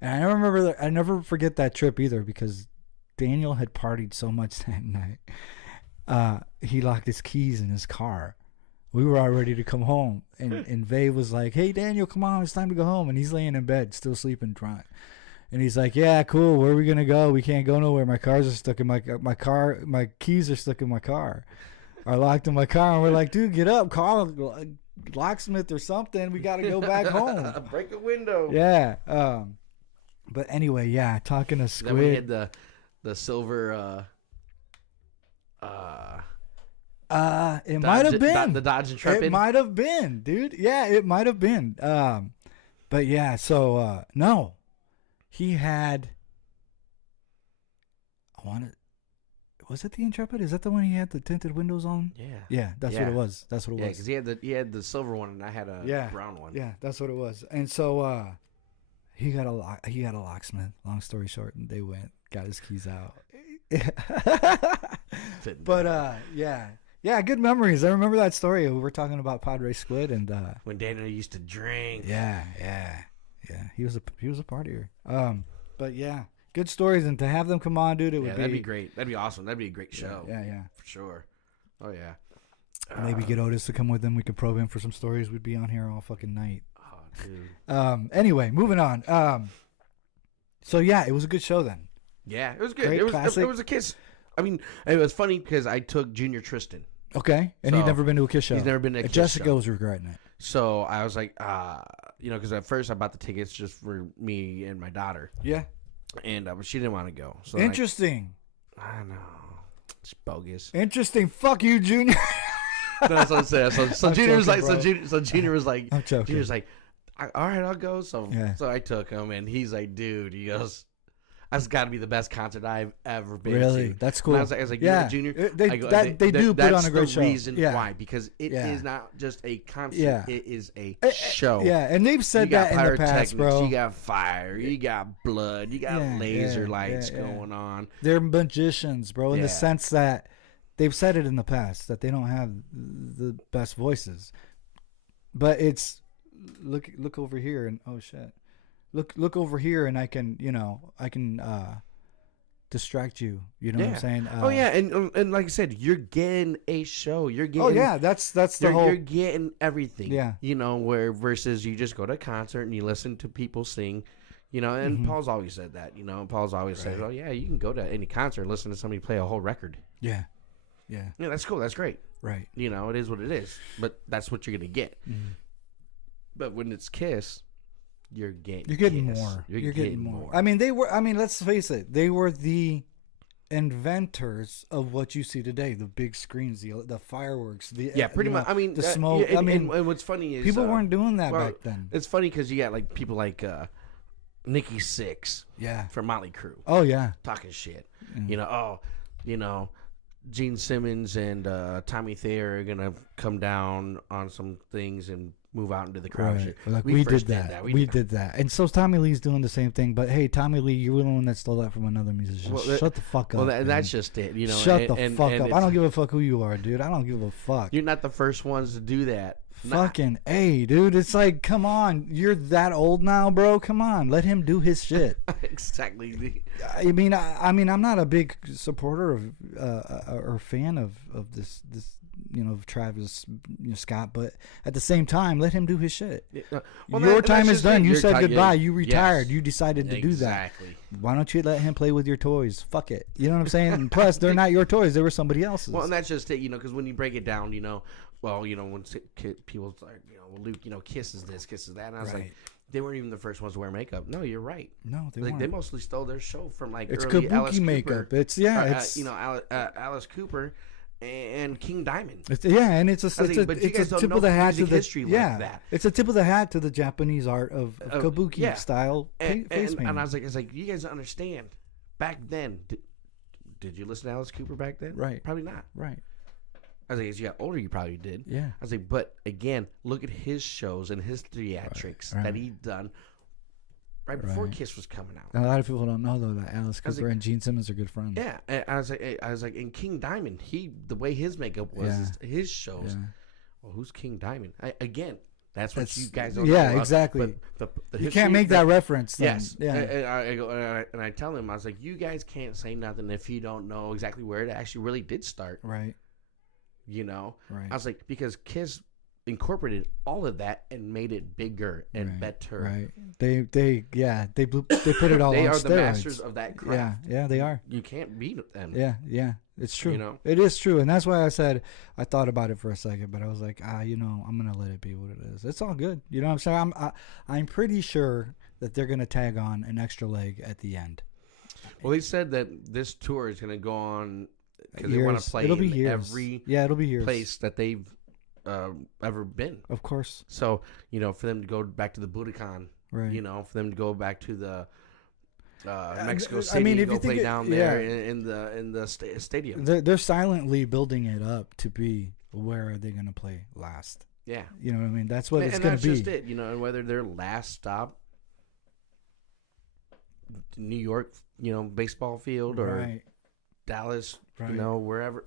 And I remember that. I never forget that trip either because Daniel had partied so much that night. He locked his keys in his car. We were all ready to come home, and Vay was like, "Hey, Daniel, come on, it's time to go home." And he's laying in bed, still sleeping, drunk. And he's like, "Yeah, cool. Where are we gonna go? We can't go nowhere. My cars are stuck in my car. My keys are stuck in my car. Are locked in my car." And we're like, "Dude, get up, call a locksmith or something. We gotta go back home. Break a window." Yeah. But anyway, yeah, talking to Squid. Then we had the silver. It might have been the Dodge Intrepid. It might have been, dude. Yeah, it might have been. But yeah, so no, he had. Was it the Intrepid? Is that the one he had the tinted windows on? Yeah. Yeah, that's what it was. That's what it was. Yeah, because he had the silver one and I had a brown one. Yeah, that's what it was. And so he got a locksmith. Long story short, and they got his keys out. But yeah, good memories. I remember that story. We were talking about Padre Squid and when Daniel used to drink. Yeah. He was a partier. But yeah, good stories, and to have them come on, dude, that'd be great. That'd be awesome. That'd be a great show. Yeah, for sure. Oh yeah. Maybe get Otis to come with them. We could probe him for some stories. We'd be on here all fucking night. Oh, dude. Anyway, moving on. So yeah, it was a good show then. Yeah, it was good. Great, it was a kiss. I mean, it was funny because I took Junior Tristan. Okay, and he'd never been to a kiss show. He's never been to a kiss Jessica show. was regretting it. So I was like, because at first I bought the tickets just for me and my daughter. Yeah. And she didn't want to go. So interesting. I know. It's bogus. Interesting. Fuck you, Junior. No, that's what I'm saying. So Junior was like, bro. Junior was like, I'm joking. Junior's like, all right, I'll go. So Yeah. so I took him, and he's like, dude, he goes, that's got to be the best concert I've ever been Really? to. That's cool. And I was like, Yeah. Junior. They do put on a great show. That's the reason Yeah. why, because it Yeah. is not just a concert. Yeah. It is a show. Yeah, and they've said You got that in the past, bro. You got fire. You got blood. You got laser lights going on. They're magicians, bro, in the Yeah. sense that they've said it in the past that they don't have the best voices. But it's look over here and oh shit. Look over here and I can distract you. You know what I'm saying? Oh yeah, and like I said, you're getting a show. You're getting. Oh yeah, that's the whole. You're getting everything. Yeah. You know, where versus you just go to a concert and you listen to people sing. You know, and Paul's always said that. You know, Paul's always said, "Oh yeah, you can go to any concert and listen to somebody play a whole record." Yeah. Yeah, that's cool. That's great. Right. You know, it is what it is. But that's what you're gonna get. But when it's Kiss, you're getting more. You're getting more. I mean, let's face it. They were the inventors of what you see today. The big screens, the fireworks, pretty much. I mean, the smoke. And what's funny is people weren't doing that back then. It's funny because you got like people like Nikki Sixx, from Motley Crue. Oh yeah, talking shit. You know, Gene Simmons and Tommy Thayer are gonna come down on some things and move out into the crowd. Right. Like we did that. We did that. And so Tommy Lee's doing the same thing. But hey, Tommy Lee, you were the one that stole that from another musician. Well, shut the fuck up. Well, that's just it. You know, shut the fuck up. I don't give a fuck who you are, dude. I don't give a fuck. You're not the first ones to do that. Fucking A, dude. It's like, come on. You're that old now, bro. Come on. Let him do his shit. Exactly. I mean, I'm not a big supporter of or fan of this Travis Scott, but at the same time, let him do his shit. Yeah. Your time is done. You said goodbye. Yeah. You retired. Yes. You decided to do that. Exactly. Why don't you let him play with your toys? Fuck it. You know what I'm saying? And plus, they're not your toys. They were somebody else's. Well, and that's just it, because when you break it down, when people like, well, Luke, kisses this, kisses that, and I was like, they weren't even the first ones to wear makeup. No, you're right. No, they like weren't. They mostly stole their show from it's early kabuki Alice makeup. Cooper, It's Alice Cooper and King Diamond. It's a tip of the hat to the history like that. It's a tip of the hat to the Japanese art of kabuki style face painting. And I was like, you guys don't understand. Back then, did you listen to Alice Cooper back then? Right. Probably not. Right. I was like, as you got older, you probably did. Yeah. I was like, but again, look at his shows and his theatrics that he done right before Kiss was coming out. And a lot of people don't know though that Alice Cooper and Gene Simmons are good friends. Yeah, and I was like, in King Diamond, the way his makeup was, his shows. Yeah. Well, who's King Diamond? That's what you guys don't know. Yeah, exactly. But you can't make that reference. Then. Yes. Yeah. And I tell him, I was like, you guys can't say nothing if you don't know exactly where it actually really did start. Right. Right. I was like, because Kiss incorporated all of that and made it bigger and better. Right. They put it all. They on are steroids. the masters of that craft. Yeah, they are. You can't beat them. Yeah, it's true. It is true, and that's why I said I thought about it for a second, but I was like, I'm gonna let it be what it is. It's all good. You know what I'm saying? I'm pretty sure that they're gonna tag on an extra leg at the end. Well, they said that this tour is gonna go on because they want to play in every it'll be years. place that they've ever been. Of course. So, for them to go back to the Budokan, right. For them to go back to the Mexico City, if you play down there in the stadium. They're silently building it up to be where are they going to play last. Yeah. You know what I mean? That's what it's going to be. And that's just it, and whether their last stop, New York, baseball field or Dallas, wherever.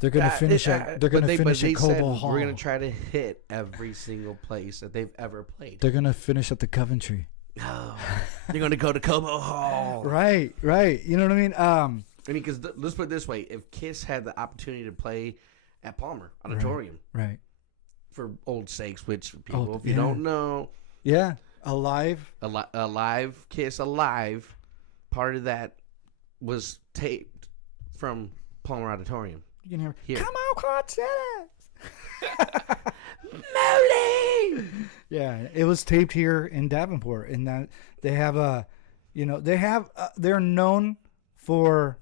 They're going to finish at Cobo Hall. We're going to try to hit every single place that they've ever played. They're going to finish at the Coventry. No. They're going to go to Cobo Hall. Right. You know what I mean? Because let's put it this way. If Kiss had the opportunity to play at Palmer Auditorium. Right. For old sakes, which people, if you don't know. Yeah. Alive, Kiss Alive. Part of that was taped from Palmer Auditorium. You can hear, come on, Quad City. Molly! Yeah, it was taped here in Davenport, and that they have they're known for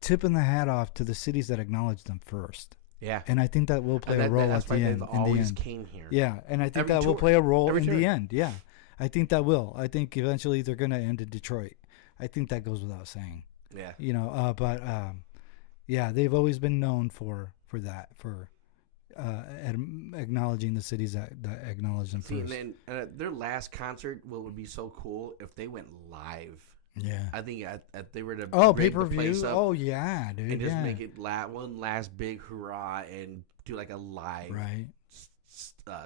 tipping the hat off to the cities that acknowledge them first. Yeah, and I think that will play a role at the end. Always came here. Yeah, and I think that will play a role in the end. Yeah, I think that will. I think eventually they're going to end in Detroit. I think that goes without saying. Yeah. But they've always been known for that, for acknowledging the cities that acknowledge them first. And their last concert, what would be so cool if they went live. Yeah. I think if they were to pay-per-view. Oh yeah, dude. And just make it one last big hurrah and do like a live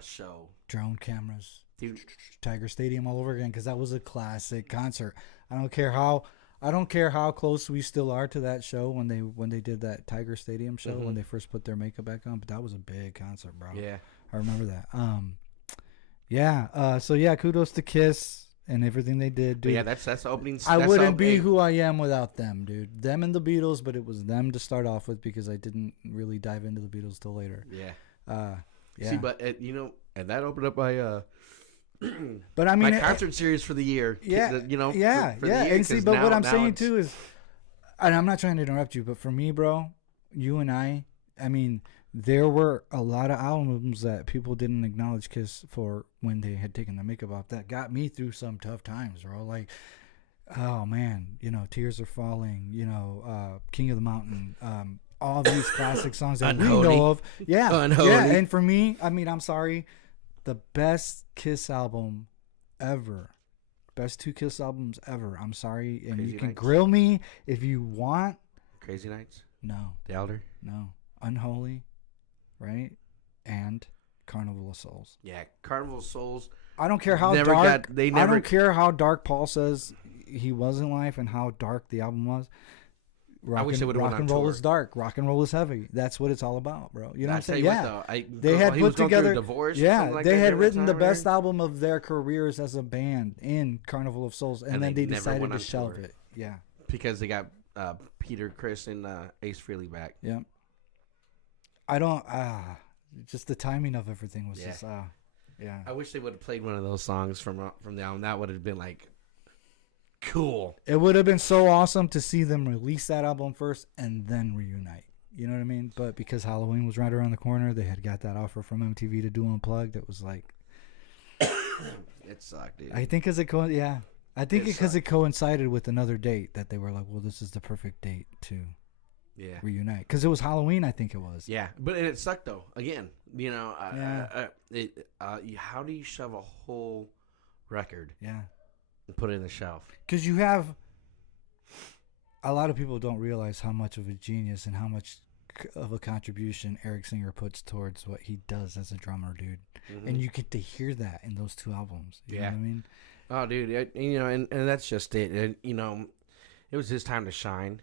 show. Drone cameras. Dude. Tiger Stadium all over again, because that was a classic concert. I don't care how close we still are to that show when they did that Tiger Stadium show when they first put their makeup back on, but that was a big concert, bro. Yeah. I remember that. Kudos to Kiss and everything they did, dude. But yeah, that's the opening. I wouldn't be who I am without them, dude. Them and the Beatles, but it was them to start off with because I didn't really dive into the Beatles till later. Yeah. See, but and that opened up my but I mean, my concert series for the year. For the year, and see, but what I'm saying too is, and I'm not trying to interrupt you, but for me, bro, you and I mean, there were a lot of albums that people didn't acknowledge Kiss for when they had taken their makeup off. That got me through some tough times, bro. Like, oh man, Tears Are Falling, King of the Mountain, all these classic songs that we know of. Yeah, Unholy. Yeah, and for me, I mean, I'm sorry. The best Kiss album ever. Best 2 Kiss albums ever. I'm sorry. And Crazy you can Nights. grill me if you want. Crazy Nights? No. The Elder? No. Unholy. Right? And Carnival of Souls. Yeah, Carnival of Souls. I don't care how dark. I don't care how dark Paul says he was in life and how dark the album was. wish they would've went rock on and roll tour. is dark. Rock and roll is heavy. That's what it's all about, bro. You know what I'm saying? Tell Yeah. you what, though, They had he was put going through a together. divorce or Yeah, something like they that had during written that the time, best right? album of their careers as a band in Carnival of Souls, and then they never decided went to on shelve tour. it. Yeah. Because they got Peter, Chris, and Ace Frehley back. Yeah. I don't. Just the timing of everything was just. Yeah. I wish they would have played one of those songs from the album. That would have been like cool. It would have been so awesome to see them release that album first and then reunite. You know what I mean? But because Halloween was right around the corner, they had got that offer from MTV to do Unplugged. It was like. It sucked, dude. I think because it coincided with another date that they were like, well, this is the perfect date to reunite. Because it was Halloween, I think it was. Yeah, but it sucked though. Again, you know, how do you shove a whole record? Yeah. And put it in the shelf? Because you have a lot of people don't realize how much of a genius and how much of a contribution Eric Singer puts towards what he does as a drummer, dude. Mm-hmm. And you get to hear that in those two albums. You know what I mean? Oh, dude, you know, and that's just it. And, you know, it was his time to shine,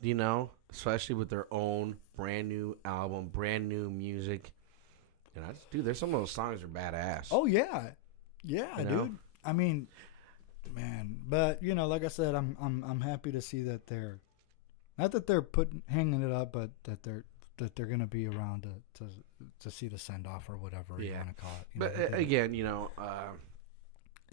you know, especially with their own brand new album, brand new music. You know, dude, there's some of those songs are badass. Oh, yeah. Yeah, you dude. know? I mean, man, but, you know, like I said, I'm happy to see that they're, not that they're hanging it up, but that they're going to be around to see the send-off or whatever you want to call it. But again, you know,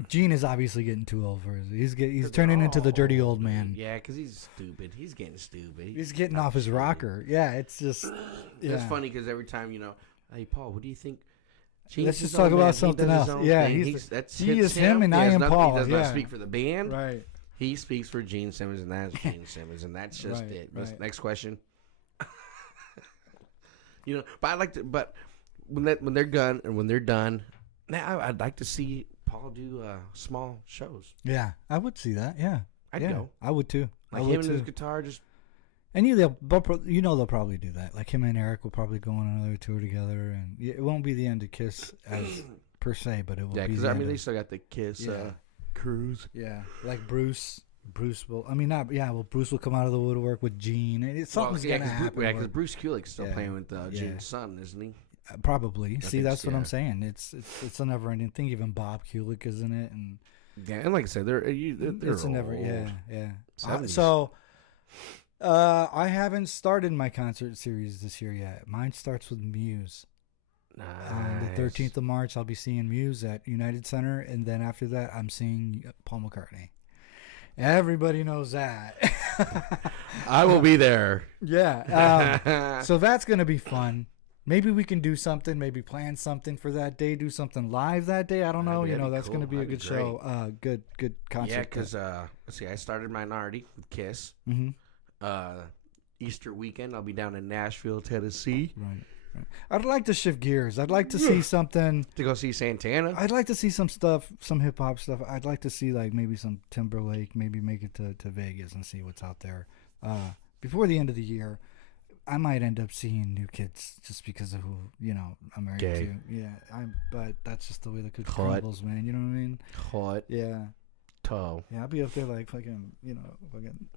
Gene is obviously getting too old for his. He's turning into the dirty old man. Yeah, because he's stupid. He's getting stupid. He's getting off his rocker. Yeah, it's just. Yeah. It's funny because every time, you know, hey Paul, what do you think? Let's just talk about something else. Yeah, he is him and I am Paul. He does not speak for the band. Right. He speaks for Gene Simmons, and that's Gene Simmons, and that's just it. Right. Next question. You know, but I like to. But when they're done, and when they're done, now I'd like to see Paul do small shows. Yeah, I would see that. Yeah, I'd go. I would too. Like him and his guitar, just. And they'll probably do that. Like him and Eric will probably go on another tour together, and it won't be the end of Kiss as per se, but it will. Yeah, because I mean they still got the Kiss cruise. Yeah, like Bruce. Bruce will. I mean, not. Yeah, well, Bruce will come out of the woodwork with Gene. Something's gonna happen. Yeah, because Bruce Kulick's still playing with Gene's son, isn't he? Probably. See, that's what I'm saying. It's a never-ending thing. Even Bob Kulick is in it, and and like I said, they're it's a never. Old. Yeah. So, I haven't started my concert series this year yet. Mine starts with Muse. Nice. On the 13th of March, I'll be seeing Muse at United Center, and then after that, I'm seeing Paul McCartney. Everybody knows that. I will be there. Yeah. So that's going to be fun. Maybe we can do something, maybe plan something for that day, do something live that day. I don't know. You know, that's going to be a good show. Good concert. Yeah, because, let's see, I started mine already with Kiss. Mm-hmm. Easter weekend, I'll be down in Nashville, Tennessee. Right. I'd like to shift gears. I'd like to see something. To go see Santana? I'd like to see some stuff, some hip-hop stuff. I'd like to see, like, maybe some Timberlake, maybe make it to Vegas and see what's out there. Before the end of the year, I might end up seeing New Kids just because of who, you know, I'm married to. Yeah, but that's just the way the cookie crumbles, man. You know what I mean? Hot. Yeah. Toe. Yeah, I'll be up there like fucking, you know, fucking.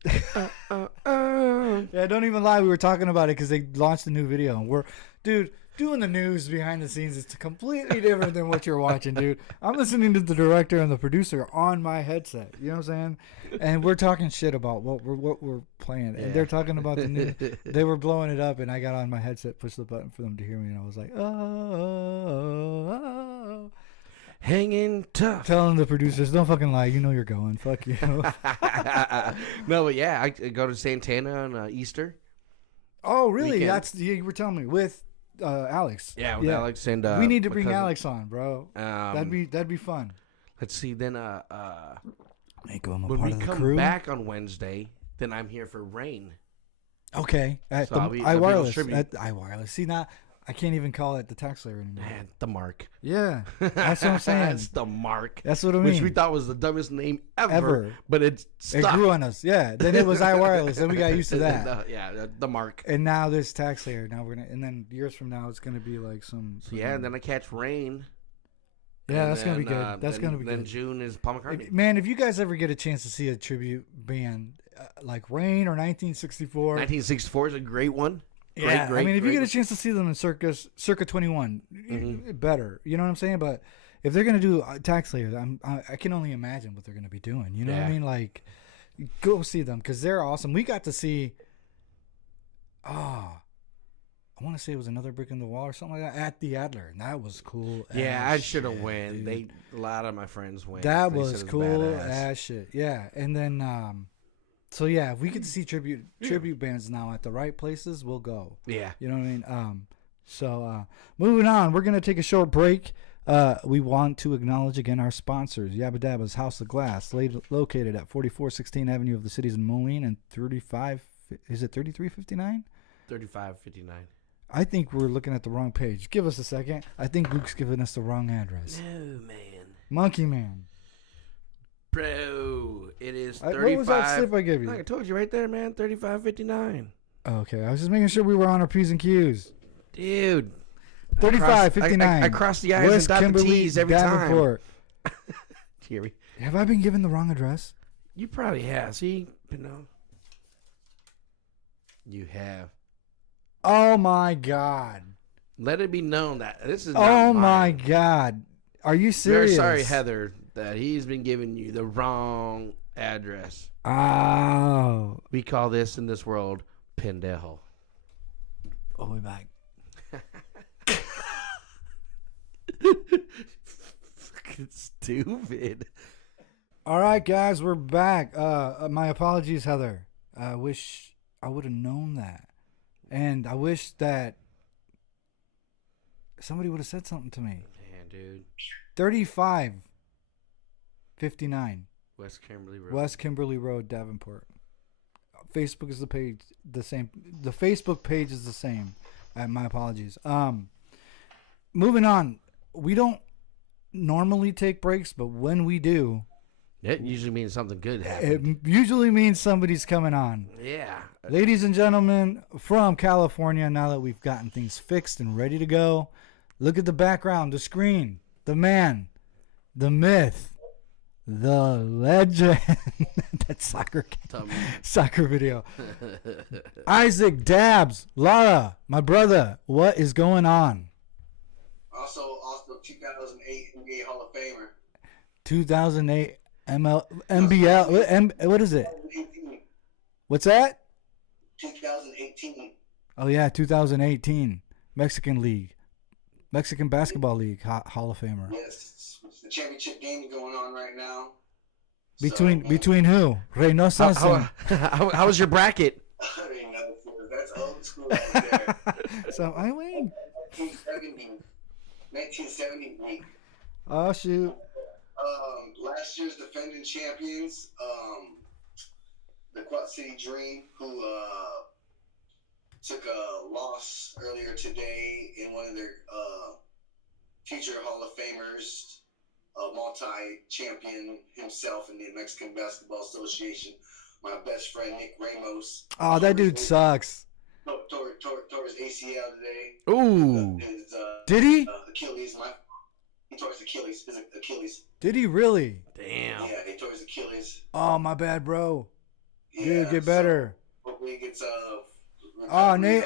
Yeah, don't even lie. We were talking about it because they launched a new video, and dude, doing the news behind the scenes is completely different than what you're watching, dude. I'm listening to the director and the producer on my headset. You know what I'm saying? And we're talking shit about what we're playing, and they're talking about the new. They were blowing it up, and I got on my headset, pushed the button for them to hear me, and I was like, oh. Hanging tough. Telling the producers, don't fucking lie. You know you're going. Fuck you. No, but yeah, I go to Santana on Easter. Oh, really? Weekend. You were telling me with Alex. Yeah, with Alex and we need to bring Alex on, bro. That'd be fun. Let's see. Then make him a when part we of the come crew. back on Wednesday, then I'm here for Rain. Okay, at So the I'll be iWireless. tribute. At iWireless. See, now I can't even call it the tax layer anymore. Man, the Mark. Yeah, that's what I'm saying. That's the Mark. That's what I mean. Which we thought was the dumbest name ever. But it stuck. It grew on us. Yeah. Then it was iWireless. Then we got used to that. The Mark. And now this tax layer. Now and then years from now it's gonna be like some. Yeah, and then I catch Rain. Yeah, that's gonna be good. That's gonna be good. Then June is Paul McCartney. Man, if you guys ever get a chance to see a tribute band, like Rain or 1964. 1964 is a great one. Yeah, Great, I mean, if you great. get a chance to see them in Circa 21, better. You know what I'm saying? But if they're gonna do Tax Layers, I can only imagine what they're gonna be doing. You know what I Yeah. mean? Like, go see them because they're awesome. We got to see. I want to say it was Another Brick in the Wall or something like that at the Adler, and that was cool. Yeah, as I should have shit, went. dude. A lot of my friends went. That They was said it cool badass. as shit. Yeah, and then so yeah, if we could see tribute bands now at the right places, we'll go. Yeah. You know what I mean? So moving on, we're gonna take a short break. We want to acknowledge again our sponsors: Yabba Dabba's House of Glass, located at 4416 Avenue of the Cities in Moline and 35. Is it 3359? 3559. I think we're looking at the wrong page. Give us a second. I think Luke's giving us the wrong address. No, man. MONKEYMAN. Bro, it is 35. What was that slip I gave you? Like I told you right there, man. 3559. Okay, I was just making sure we were on our P's and Q's. Dude. 3559. I cross the I's and dot the T's every Davenport. time. Hear me? Have I been given the wrong address? You probably have. See? You have. Oh my God. Let it be known that this is not Oh my mine. God. Are you serious? Very sorry, Heather, that he's been giving you the wrong address. Oh. We call this in this world pendejo. Oh, we're back. Fucking stupid. All right, guys, we're back. My apologies, Heather. I wish I would have known that. And I wish that somebody would have said something to me. Man, dude. 3559 West Kimberly Road. West Kimberly Road, Davenport. Facebook is the page the same. The Facebook page is the same. My apologies. Moving on. We don't normally take breaks, but when we do, That usually means something good happened. it usually means somebody's coming on. Yeah. Ladies and gentlemen from California, now that we've gotten things fixed and ready to go, look at the background, the screen, the man, the myth, the legend. That soccer video. Isaac Dabbs, Lara, my brother, what is going on? Also 2008 NBA Hall of Famer. 2008 NBL. What is it? 2018. What's that? 2018. Oh yeah, 2018 Mexican League, Mexican Basketball League Hall of Famer. Yes, it's the championship game going on right now. Between who? Reynosa. How was your bracket? I mean, that's old school right there. So I win. 1970 week. Oh shoot. Last year's defending champions, the Quad City Dream, who took a loss earlier today in one of their future Hall of Famers, a multi-champion himself in the Mexican Basketball Association. My best friend Nick Ramos. Oh, that dude sucks. Tore his ACL today. Ooh. Did he? Achilles. He tore his Achilles. His Achilles. Did he really? Damn. Yeah, he tore his Achilles. Oh, my bad, bro. Yeah, Dude, get better. So hopefully he gets Oh, Nick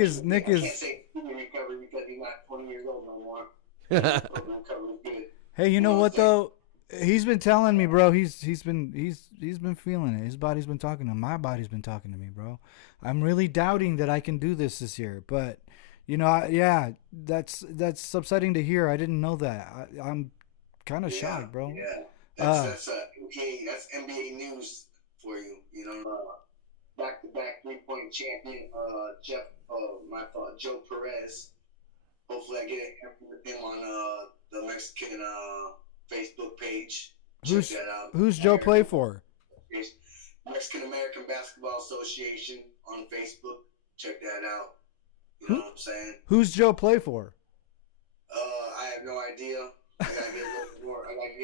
is. I can't say recovery because he's not 20 years old no more. Recovery is good. Hey, you know what though? He's been telling me, bro. He's been feeling it. His body's been talking to him. My body's been talking to me, bro. I'm really doubting that I can do this year, but you know, yeah, that's upsetting to hear. I didn't know that. I'm kind of shocked, bro. Yeah, that's NBA news for you. You know, back-to-back 3-point champion, Joe Perez. Hopefully, I get it with him on the Mexican Facebook page. Check that out. Who's Joe play for? Mexican American Basketball Association on Facebook. Check that out. You know what I'm saying? Who's Joe play for? I have no idea. I gotta get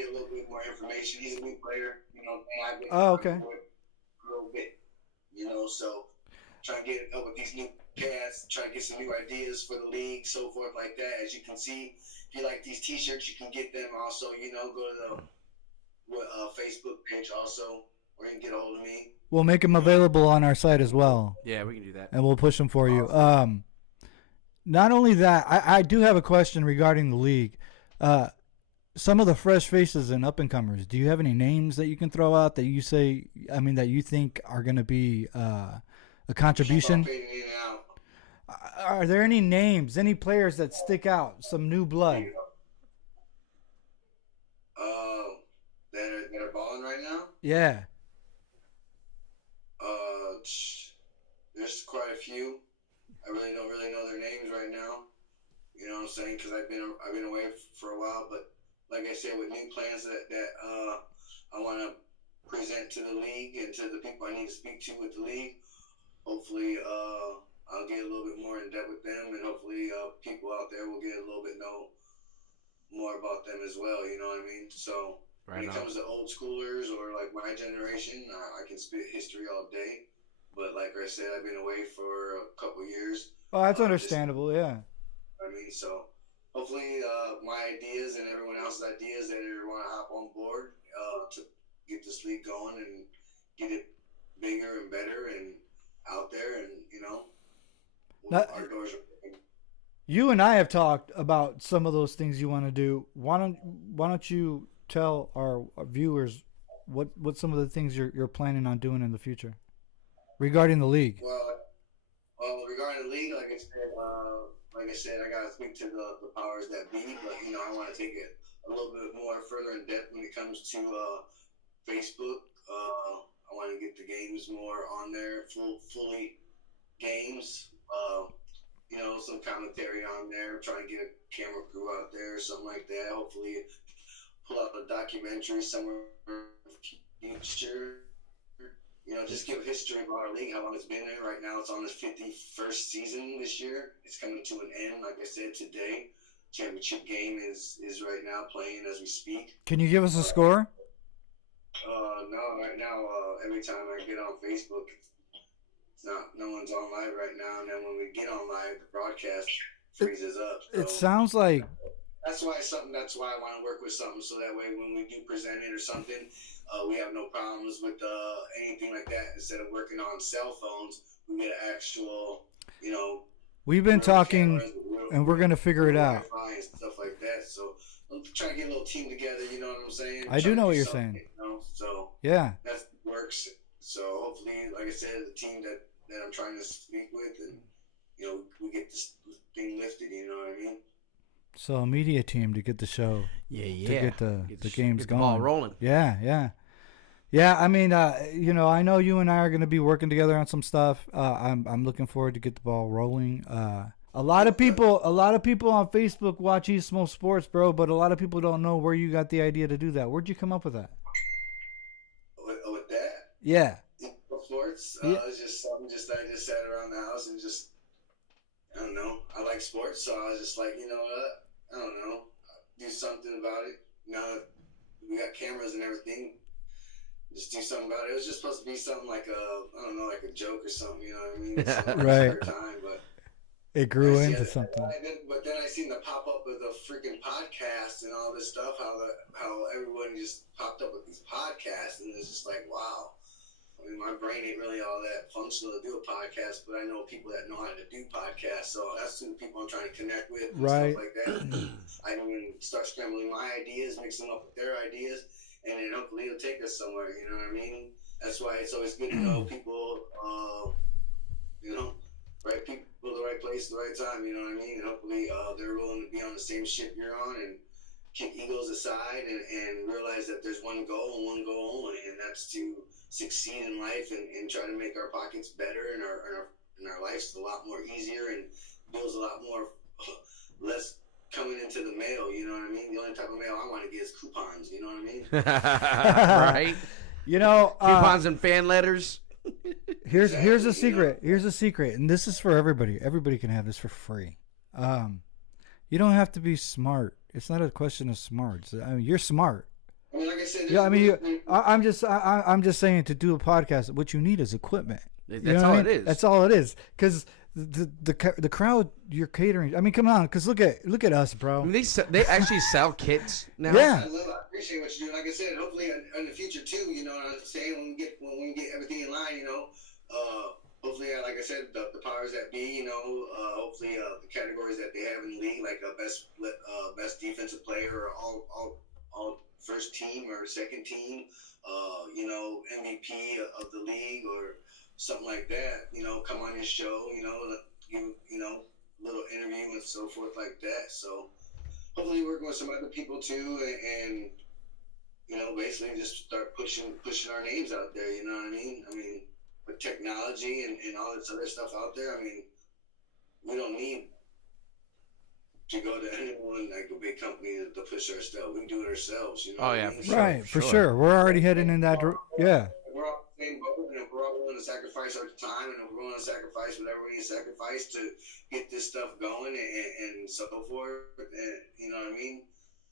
a little bit more information. He's a new player. You know, I've been okay. A little bit. You know, so trying to get up with these new cats, trying to get some new ideas for the league, so forth like that. As you can see, if you like these T-shirts, you can get them. Also, you know, go to the Facebook page also, or you can get a hold of me. We'll make them available on our site as well. Yeah, we can do that. And we'll push them for you. Not only that, I do have a question regarding the league. Some of the fresh faces and up-and-comers, do you have any names that you can throw out that you that you think are going to be a contribution? Are there any names, any players that stick out, some new blood? That are balling right now? Yeah. There's quite a few. I really don't know their names right now. You know what I'm saying? Because I've been away for a while. But like I said, with new plans that I want to present to the league and to the people I need to speak to with the league, hopefully I'll get a little bit more in depth with them, and hopefully people out there will get a little bit know more about them as well. You know what I mean? So when it comes to old schoolers or like my generation, I can spit history all day. But like I said, I've been away for a couple years. Oh, that's understandable, yeah. I mean, so hopefully my ideas and everyone else's ideas that want to hop on board to get this league going and get it bigger and better and out there, and our doors are open. You and I have talked about some of those things you want to do. Why don't you tell our viewers what some of the things you're planning on doing in the future regarding the league? Well, regarding the league, like I said, I gotta speak to the powers that be. But I want to take it a little bit more further in depth when it comes to Facebook. I want to get the games more on there, fully games. Some commentary on there. Trying to get a camera crew out there or something like that. Hopefully, pull out a documentary somewhere in the future. Just give history of our league, how long it's been there. Right now, it's on its 51st season this year. It's coming to an end, like I said, today. Championship game is right now playing as we speak. Can you give us a score? No, right now, every time I get on Facebook, no one's on live right now. And then when we get on live, the broadcast freezes up. So it sounds like... That's why I want to work with something, so that way when we do present it or something, we have no problems with anything like that. Instead of working on cell phones, we get an actual, We've been talking, and we're going to figure it out. And stuff like that. So I'm trying to get a little team together, you know what I'm saying? I do know what you're saying. So yeah, that works. So hopefully, like I said, the team that I'm trying to speak with, and we get this thing lifted. You know what I mean? So a media team to get the show, to get the games going, ball rolling. Yeah. I mean, I know you and I are going to be working together on some stuff. I'm looking forward to get the ball rolling. A lot of people on Facebook watch East Smoke Sports, bro, but a lot of people don't know where you got the idea to do that. Where'd you come up with that? With that? Yeah. Sports. It's just something. I just sat around the house and just, I don't know. I like sports, so I was just like, you know what? I don't know. Do something about it. Now that we got cameras and everything, just do something about it. It was just supposed to be something like like a joke or something. You know what I mean? Right. Time, but it grew into something. But then I seen the pop up of the freaking podcast and all this stuff. How everyone just popped up with these podcasts, and it's just like, wow. I mean, my brain ain't really all that functional to do a podcast, but I know people that know how to do podcasts, so that's the people I'm trying to connect with and right. stuff like that. I can start scrambling my ideas, mix them up with their ideas, and then hopefully it'll take us somewhere, you know what I mean? That's why it's always good to know people, right people, the right place, the right time, you know what I mean? And hopefully they're willing to be on the same ship you're on and kick egos aside and realize that there's one goal and one goal only, and that's to succeed in life and try to make our pockets better and our lives a lot more easier and bills a lot more less coming into the mail, you know what I mean? The only type of mail I want to get is coupons, you know what I mean? Right? Coupons and fan letters. Here's a secret. Here's a secret, and this is for everybody. Everybody can have this for free. You don't have to be smart. It's not a question of smarts. I mean, you're smart. I mean, like I said, yeah. I mean, I'm just saying, to do a podcast, what you need is equipment. That's all it is. That's all it is. Because the crowd you're catering. I mean, come on. Because look at us, bro. I mean, they actually sell kits now. Yeah. I appreciate what you do. Like I said, hopefully in the future too. You know what I'm saying? When we get everything in line, you know, hopefully, like I said, the powers that be, you know, hopefully the categories that they have in the league, like best defensive player, or all first team or second team, you know, MVP of the league or something like that. You know, come on his show. You know, give you know little interview and so forth like that. So hopefully working with some other people too, and you know, basically just start pushing our names out there. You know what I mean? I mean, with technology and all this other stuff out there, I mean, we don't need to go to anyone like a big company to push our stuff. We can do it ourselves. You know? Oh, what yeah, I mean? for Right, sure. for sure. We're already heading in that. Yeah. We're all in the same boat, and if we're all willing to sacrifice our time, and if we're willing to sacrifice whatever we need to sacrifice to get this stuff going and so forth, and you know what I mean?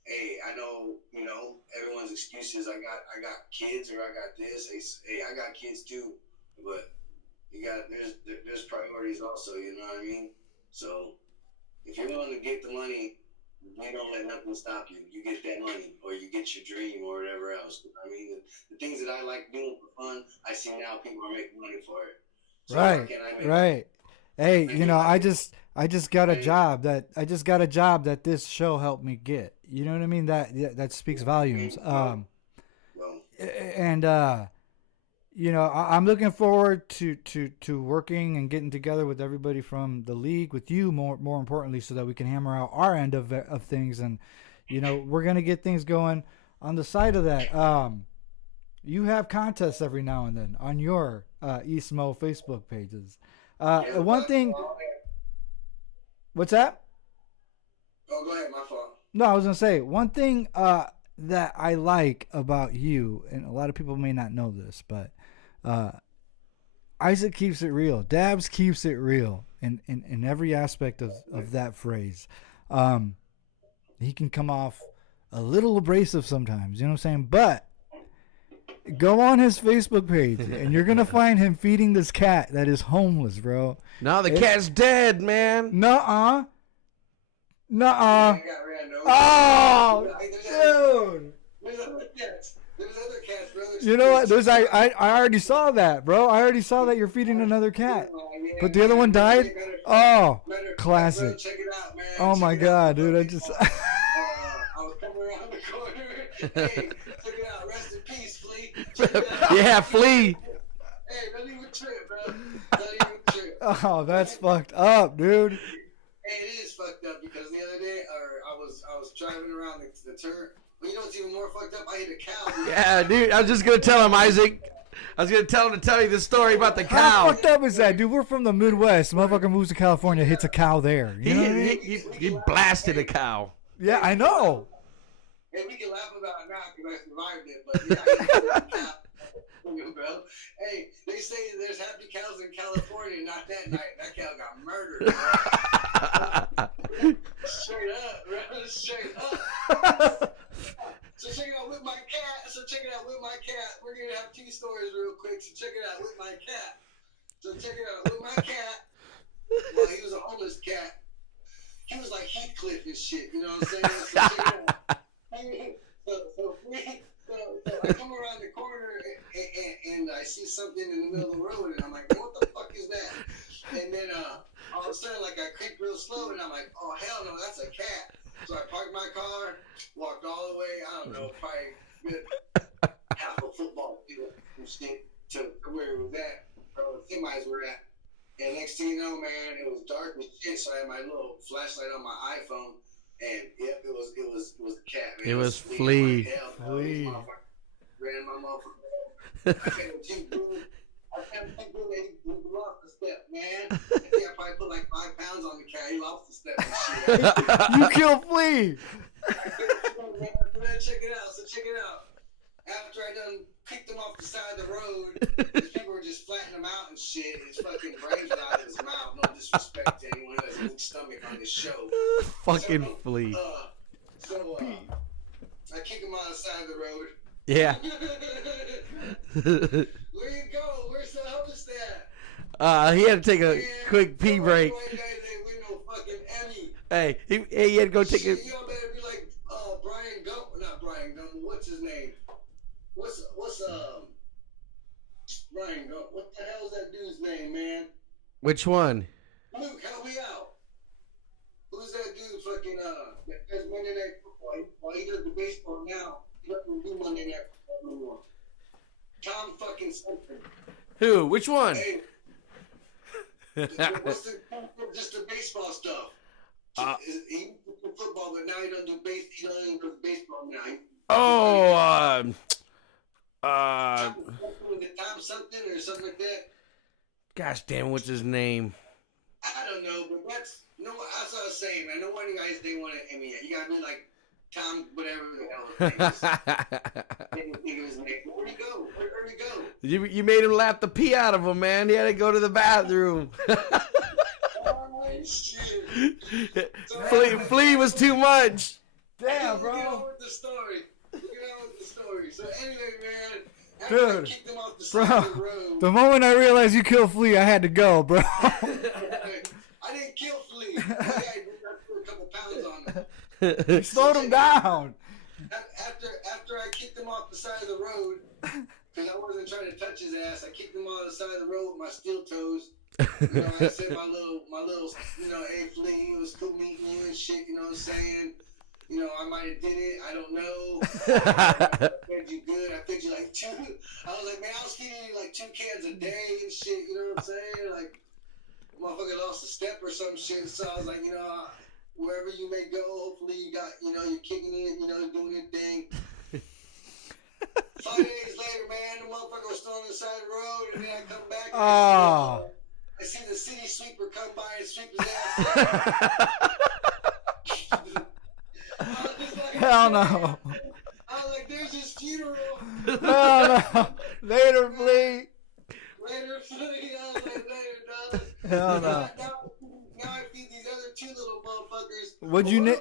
Hey, I know, you know, everyone's excuses. I got kids, or I got this. Hey, I got kids too, but there's priorities also. You know what I mean? So if you're willing to get the money, you don't let nothing stop you. You get that money, or you get your dream, or whatever else. You know what I mean, the things that I like doing for fun, I see now people are making money for it. So Right. Right. Hey, you know, I just got a job that this show helped me get. You know what I mean? That speaks volumes. And you know, I'm looking forward to working and getting together with everybody from the league, with you more importantly, so that we can hammer out our end of things. And you know, we're gonna get things going on the side of that. You have contests every now and then on your Eastmo Facebook pages. One thing. What's that? Oh, go ahead. My fault. No, I was gonna say one thing that I like about you, and a lot of people may not know this, but Isaac keeps it real. Dabs keeps it real in every aspect of that phrase. He can come off a little abrasive sometimes, you know what I'm saying? But go on his Facebook page, and you're gonna find him feeding this cat that is homeless, bro. No, the cat's dead, man. Nuh-uh. Oh, dude. There's other cats. Bro. You know what? I already saw that, bro. I already saw that you're feeding another cat. But the other one died? Oh, classic. Check it out, man. Oh, my God, dude. I just... I was coming around the corner. Hey, check it out. Rest in peace, Flea. Yeah, FLEA. Hey, don't even trip, bro. Don't even trip. Oh, that's fucked up, dude. Hey, it is fucked up because the other day, I was driving around the turn. Well, you know what's even more fucked up? I hit a cow. Yeah, dude. I was just gonna tell him, Isaac. I was gonna tell him to tell you the story about the How cow. fucked up is that, dude? We're from the Midwest. Motherfucker moves to California, hits a cow there. You know what I mean? He blasted a cow. Yeah, I know. Hey, we can laugh about it now because I survived it, but yeah, I hit a cow. Bro. Hey, they say there's happy cows in California. Not that night. That cow got murdered. Straight up, bro. Straight up. So check it out with my cat. We're gonna have two stories real quick. So check it out with my cat. Well, he was a homeless cat. He was like Heathcliff and shit. You know what I'm saying? So check it out. So I come around the corner and I see something in the middle of the road, and I'm like, what the fuck is that? And then all of a sudden, like, I creep real slow, and I'm like, oh, hell no, that's a cat. So I parked my car, walked all the way, I don't know, probably good half a football field from shit to where it was at, where the semis were at. And next thing you know, man, it was dark as shit, so I had my little flashlight on my iPhone. And yep, it was a cat, man. It was FLEA. FLEA. Ran my motherfucker. I can't believe he lost a step, man. I think I probably put like 5 pounds on the cat. He lost a step and shit. You killed FLEA. Check it out. After I done picked him off the side of the road, these people were just flattening him out and shit. His fucking brains were out of his mouth. No disrespect to anyone who has a weak stomach on this show. Fucking FLEA. I kick him on the side of the road. Yeah. Where you go? Where's the host at? He had to take a quick pee break. Hey, He had to go take a. Y'all better be like Brian Gump, not Brian Gump. What's name? What's Ryan? What the hell is that dude's name, man? Which one? Luke, help me out. Who's that dude? Fucking that does Monday Night Football. Well, he does the baseball now. He doesn't do Monday Night Football anymore. Tom fucking something. Who? Which one? Hey, what's just the baseball stuff? He do football, but now he don't do base. He don't even do baseball now. Tom something or something like that. Gosh damn, what's his name? I don't know, but that's what I was saying, man. No wonder you guys didn't want to. I mean, you gotta be like Tom, whatever the hell. Didn't think of his name. Where'd he go? Where'd he go? You made him laugh the pee out of him, man. He had to go to the bathroom. Oh shit! Flea was too much. Damn, Get on bro. with the story. So anyway, man. Dude, I kicked him off the side of the road. The moment I realized you killed Flea, I had to go, bro. I didn't kill Flea. I put a couple pounds on him. You slowed him down. After I kicked him off the side of the road, because I wasn't trying to touch his ass, I kicked him on the side of the road with my steel toes. You know, I said my little, you know, hey Flea, it was cool meeting you and shit. You know what I'm saying? You know, I might have did it. I don't know. I fed you good. I fed you like 2. I was like, man, I was feeding you like 2 cans a day and shit. You know what I'm saying? Like, motherfucker lost a step or some shit. So I was like, you know, wherever you may go, hopefully you got, you know, you're kicking it, you know, doing your thing. 5 days later, man, the motherfucker was still on the side of the road, and then I come back. And I see the city sweeper come by and sweep his ass. Hell no. I was like, there's his funeral. Hell no. Later, Flea. Later, Flea. I was like, later, dog. Hell no. Now I feed these other 2 little motherfuckers. What'd you name?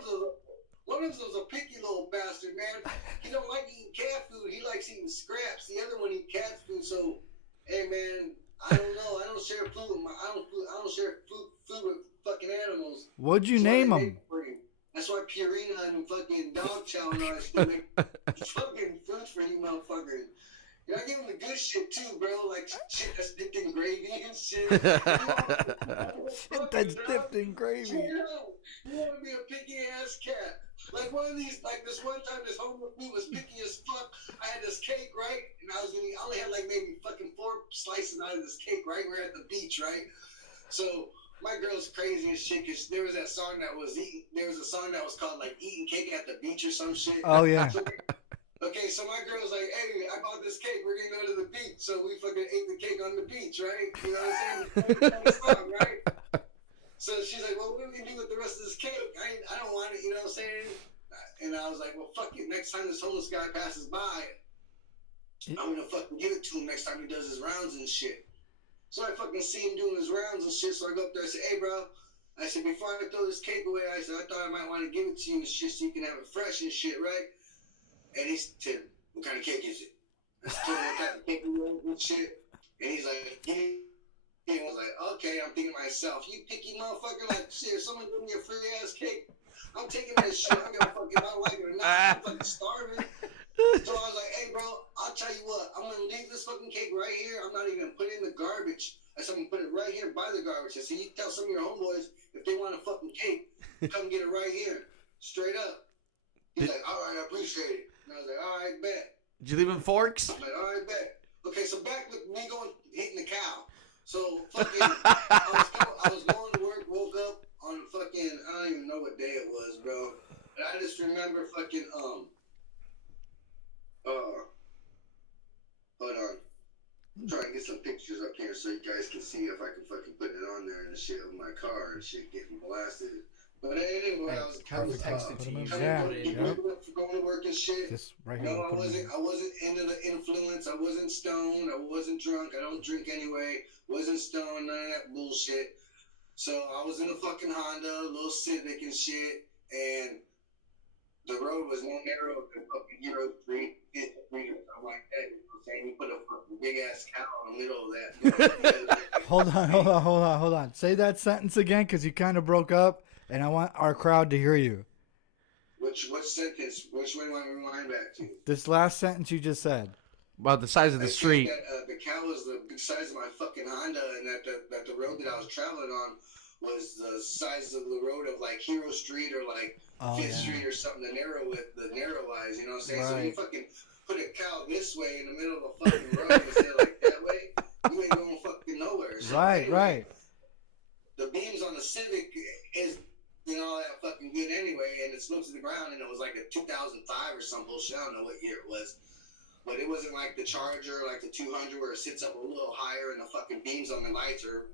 One of them was a picky little bastard, man. He don't like eating cat food. He likes eating scraps. The other one eat cat food. So, hey, man, I don't know. I don't share food with I don't share food with fucking animals. What'd you name him? That's why Purina and fucking Dog Chow and all that shit make fucking food for you motherfuckers. You know, I give them the good shit too, bro. Like shit that's dipped in gravy and shit. Shit that's dipped in gravy. You want to be a picky ass cat. Like one of these, like this one time, this homeless dude was picky as fuck. I had this cake, right? And I only had like maybe fucking 4 slices out of this cake, right? We're at the beach, right? So my girl's crazy as shit because there was that song that was there was a song that was called like eating cake at the beach or some shit. Oh yeah. Okay, so my girl's like, hey, I bought this cake. We're gonna go to the beach. So we fucking ate the cake on the beach, right? You know what I'm saying? Song, right? So she's like, well, what are we gonna do with the rest of this cake? I don't want it. You know what I'm saying? And I was like, well, fuck it. Next time this homeless guy passes by, I'm gonna fucking give it to him next time he does his rounds and shit. So I fucking see him doing his rounds and shit. So I go up there and say, hey, bro. I said, before I throw this cake away, I said, I thought I might want to give it to you and shit so you can have it fresh and shit, right? And he said, what kind of cake is it? I told him what kind of cake it was and shit. And he's like, he was like, okay. I'm thinking to myself, you picky motherfucker. Like, shit, if someone give me a free ass cake, I'm taking that shit. I'm gonna fucking, if I like it or not, I'm fucking starving. So I was like, hey, bro, I'll tell you what. I'm going to leave this fucking cake right here. I'm not even going to put it in the garbage. I said, I'm going to put it right here by the garbage. I said, you tell some of your homeboys if they want a fucking cake, come get it right here. Straight up. He's like, all right, I appreciate it. And I was like, all right, bet. Did you leave him forks? I'm like, all right, bet. Okay, so back with me hitting the cow. So fucking, I was going to work, woke up on fucking, I don't even know what day it was, bro. But I just remember fucking, hold on. I'm trying to get some pictures up here so you guys can see if I can fucking put it on there and the shit of my car and shit getting blasted. But anyway, I was texted to you. Going to work and shit. Just right here. No, I wasn't into the influence. I wasn't stoned. I wasn't drunk. I don't drink anyway. Wasn't stoned. None of that bullshit. So I was in a fucking Honda, a little Civic and shit, and the road was more narrow than fucking Euro 3. I'm like, hey, you know what I'm saying? You put a fucking big ass cow in the middle of that. Hold on. Say that sentence again because you kind of broke up, and I want our crowd to hear you. What Which sentence? Which one do I rewind back to? This last sentence you just said. About the size of the street. That, the cow was the size of my fucking Honda, and that the road that I was traveling on was the size of the road of like Hero Street or like Fifth Street or something. The narrow eyes, you know what I'm saying? Right. So you fucking put a cow this way in the middle of a fucking road instead of like that way, you ain't going fucking nowhere. So Right, anyway, right. The beams on the Civic is all that fucking good anyway, and it slopes to the ground, and it was like a 2005 or some bullshit. I don't know what year it was. But it wasn't like the Charger, like the 200, where it sits up a little higher and the fucking beams on the lights are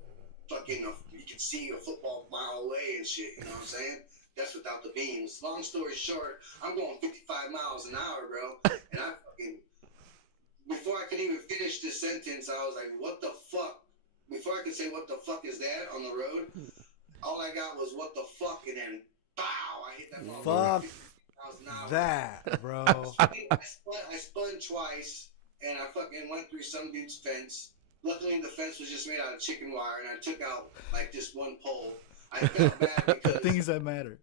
fucking, you can see a football mile away and shit, you know what I'm saying? That's without the beams. Long story short, I'm going 55 miles an hour, bro. And I fucking, before I could even finish this sentence, I was like, what the fuck? Before I could say what the fuck is that on the road, all I got was what the fuck, and then, bow, I hit that motherfucker. Fuck that, bro. I spun twice, and I fucking went through some dude's fence. Luckily, the fence was just made out of chicken wire, and I took out like this one pole. I felt bad because things that matter.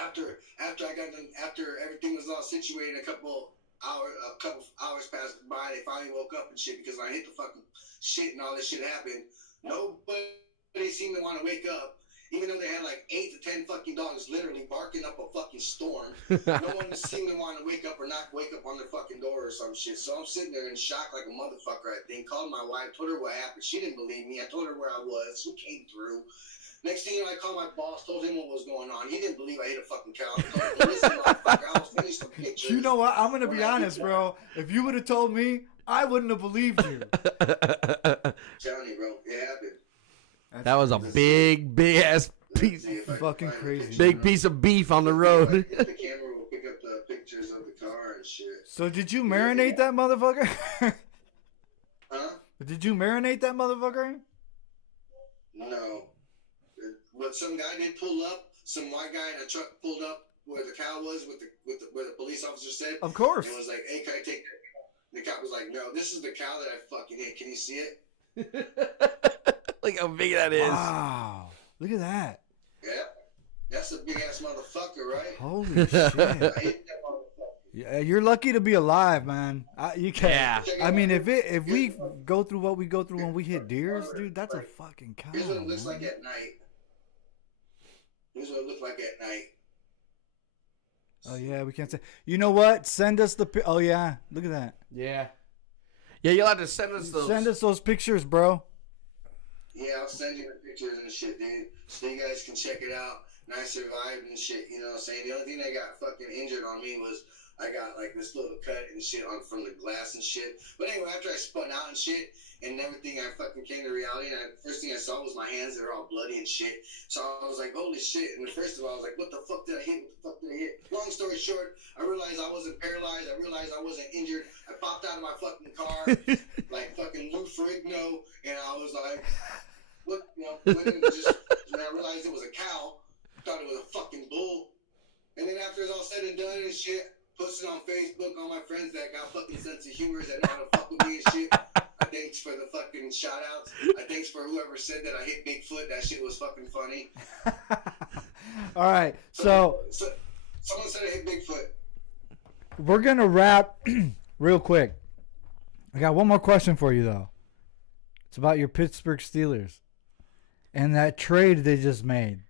After I got done, after everything was all situated, a couple hours passed by. They finally woke up and shit because when I hit the fucking shit and all this shit happened, nobody seemed to want to wake up. Even though they had like 8 to 10 fucking dogs literally barking up a fucking storm, no one seemed to want to wake up or not wake up on their fucking door or some shit. So I'm sitting there in shock like a motherfucker, I think. Called my wife, told her what happened. She didn't believe me. I told her where I was. She came through. Next thing you know, I called my boss, told him what was going on. He didn't believe I hit a fucking cow. I told him, listen, motherfucker, I was finished some pictures. You know what? I'm going to be honest, bro. If you would have told me, I wouldn't have believed you. I'm telling you, bro. It happened. That was a big ass piece. Fucking crazy. Big piece of beef on the road. The camera will pick up the pictures of the car and shit. So did you marinate that motherfucker? Huh? Did you marinate that motherfucker? No. But some guy did pull up. Some white guy in a truck pulled up where the cow was, where the police officer said. Of course. And was like, "Hey, can I take that?" The cop was like, "No, this is the cow that I fucking hit. Can you see it?" Look how big that is. Wow. Look at that. Yeah. That's a big ass motherfucker, right? Holy shit. I hit that motherfucker. Yeah, you're lucky to be alive, man. You can't. Yeah. I mean, if we go through what we go through when we hit deers, dude, that's a fucking cow. Here's what it looks man. like at night. Here's what it looked like at night. Oh yeah, we can't say. You know what? Send us the. Oh yeah, look at that. Yeah. Yeah, you'll have to send us those. Send us those pictures, bro. Yeah, I'll send you the pictures and shit, dude. So you guys can check it out. And I survived and shit, you know what I'm saying? The only thing that got fucking injured on me was I got like this little cut and shit on from the glass and shit. But anyway, after I spun out and shit and everything, I fucking came to reality. And first thing I saw was my hands that were all bloody and shit. So I was like, holy shit. And first of all, I was like, what the fuck did I hit? What the fuck did I hit? Long story short, I realized I wasn't paralyzed. I realized I wasn't injured. I popped out of my fucking car like fucking Lou Ferrigno. And I was like, what, you know, when I realized it was a cow, I thought it was a fucking bull. And then after it's all said and done and shit, posted on Facebook, all my friends that got fucking sense of humor that know how to fuck with me and shit. Thanks for the fucking shout outs. Thanks for whoever said that I hit Bigfoot. That shit was fucking funny. All right, so someone said I hit Bigfoot. we're gonna wrap real quick. I got one more question for you though. It's about your Pittsburgh Steelers and that trade they just made.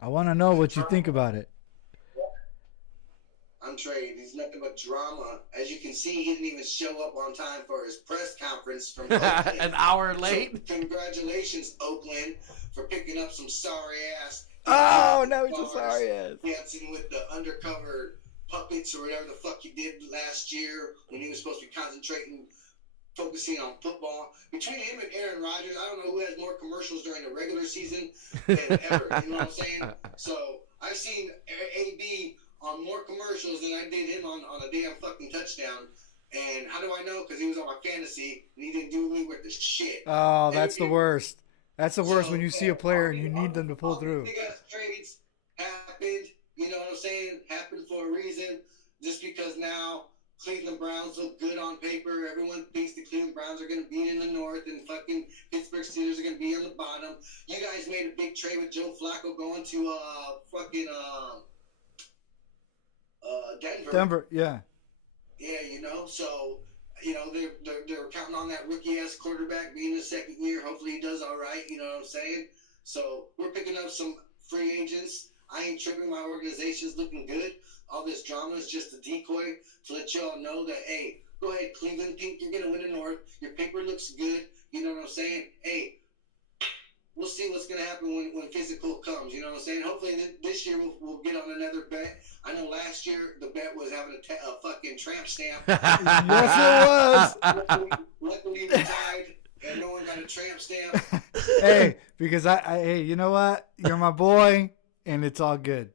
I want to know what you think about it. I'm Trey. He's nothing but drama. As you can see, he didn't even show up on time for his press conference from Oakland. An hour late. So, congratulations, Oakland, for picking up some sorry ass. Oh, no, he's a sorry ass. Dancing with the undercover puppets or whatever the fuck he did last year when he was supposed to be focusing on football. Between him and Aaron Rodgers, I don't know who has more commercials during the regular season than ever. You know what I'm saying? So I've seen AB on more commercials than I did him on a damn fucking touchdown. And how do I know? Because he was on my fantasy and he didn't do me with the shit. Oh, that's the worst. That's the worst when you see a player and you need them to pull through. Big ass trades happened. You know what I'm saying? Happened for a reason. Just because now Cleveland Browns look good on paper. Everyone thinks the Cleveland Browns are going to be in the north and fucking Pittsburgh Steelers are going to be on the bottom. You guys made a big trade with Joe Flacco going to Denver. Denver, yeah. Yeah, so they're counting on that rookie ass quarterback being his second year. Hopefully he does all right. You know what I'm saying? So we're picking up some free agents. I ain't tripping. My organization's looking good. All this drama is just a decoy to let y'all know that, hey, go ahead, Cleveland. Think you're gonna win the North. Your paper looks good. You know what I'm saying? Hey, we'll see what's going to happen when physical comes. You know what I'm saying? Hopefully this year we'll get on another bet. I know last year the bet was having a fucking tramp stamp. Yes, it was. Luckily we tied and no one got a tramp stamp. Hey, because hey, you know what? You're my boy, and it's all good.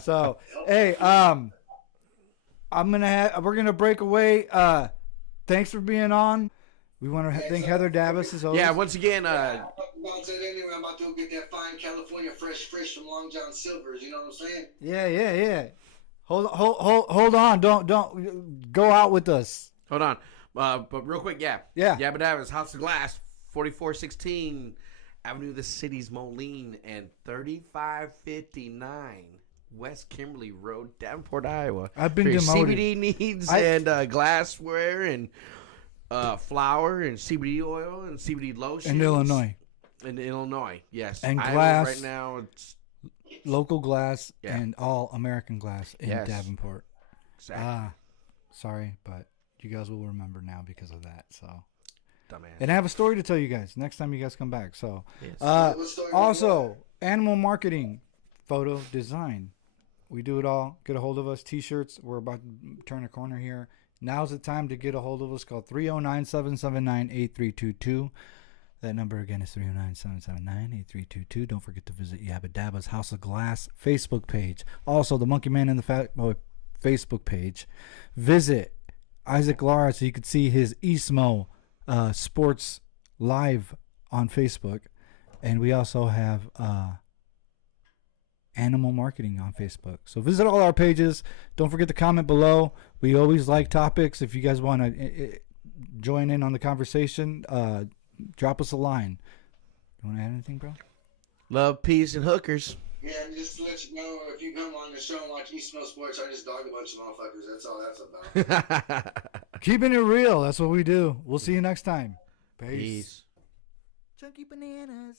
So, hey, we're gonna break away. Thanks for being on. We want to thank Heather Davis as always. Yeah, once again, I'm about to go get that fine California fresh from Long John Silver's. You know what I'm saying? Yeah. Hold on. Don't go out with us. Hold on. But real quick, yeah. Yabba Dabba's House of Glass, 4416 Avenue of the Cities, Moline, and 3559 West Kimberly Road, Davenport, Iowa. I've been for your demoted. CBD needs and glassware and flour and CBD oil and CBD lotion. In Illinois. In Illinois, yes. And Iowa glass. Right now, it's Local glass and all American glass in Yes. Davenport. exactly. Sorry, but you guys will remember now because of that. So, Dumbass. and I have a story to tell you guys next time you guys come back. So, Yes. also animal marketing, photo design. We do it all. Get a hold of us. T-shirts. We're about to turn a corner here. Now's the time to get a hold of us. Call 309-779-8322. That number again is 309-779-8322. Don't forget to visit Yabba Dabba's House of Glass Facebook page. Also, the Monkey Man and the Fat Boy Facebook page. Visit Isaac Lara so you can see his Eastmo Sports live on Facebook. And we also have Animal Marketing on Facebook. So visit all our pages. Don't forget to comment below. We always like topics. If you guys want to join in on the conversation, drop us a line. You want to add anything, bro? Love, peace, and hookers. Yeah, and just to let you know, if you come on the show and watch East Snow Sports, I just dog a bunch of motherfuckers. That's all that's about. Keeping it real. That's what we do. We'll see you next time. Peace. Chunky bananas.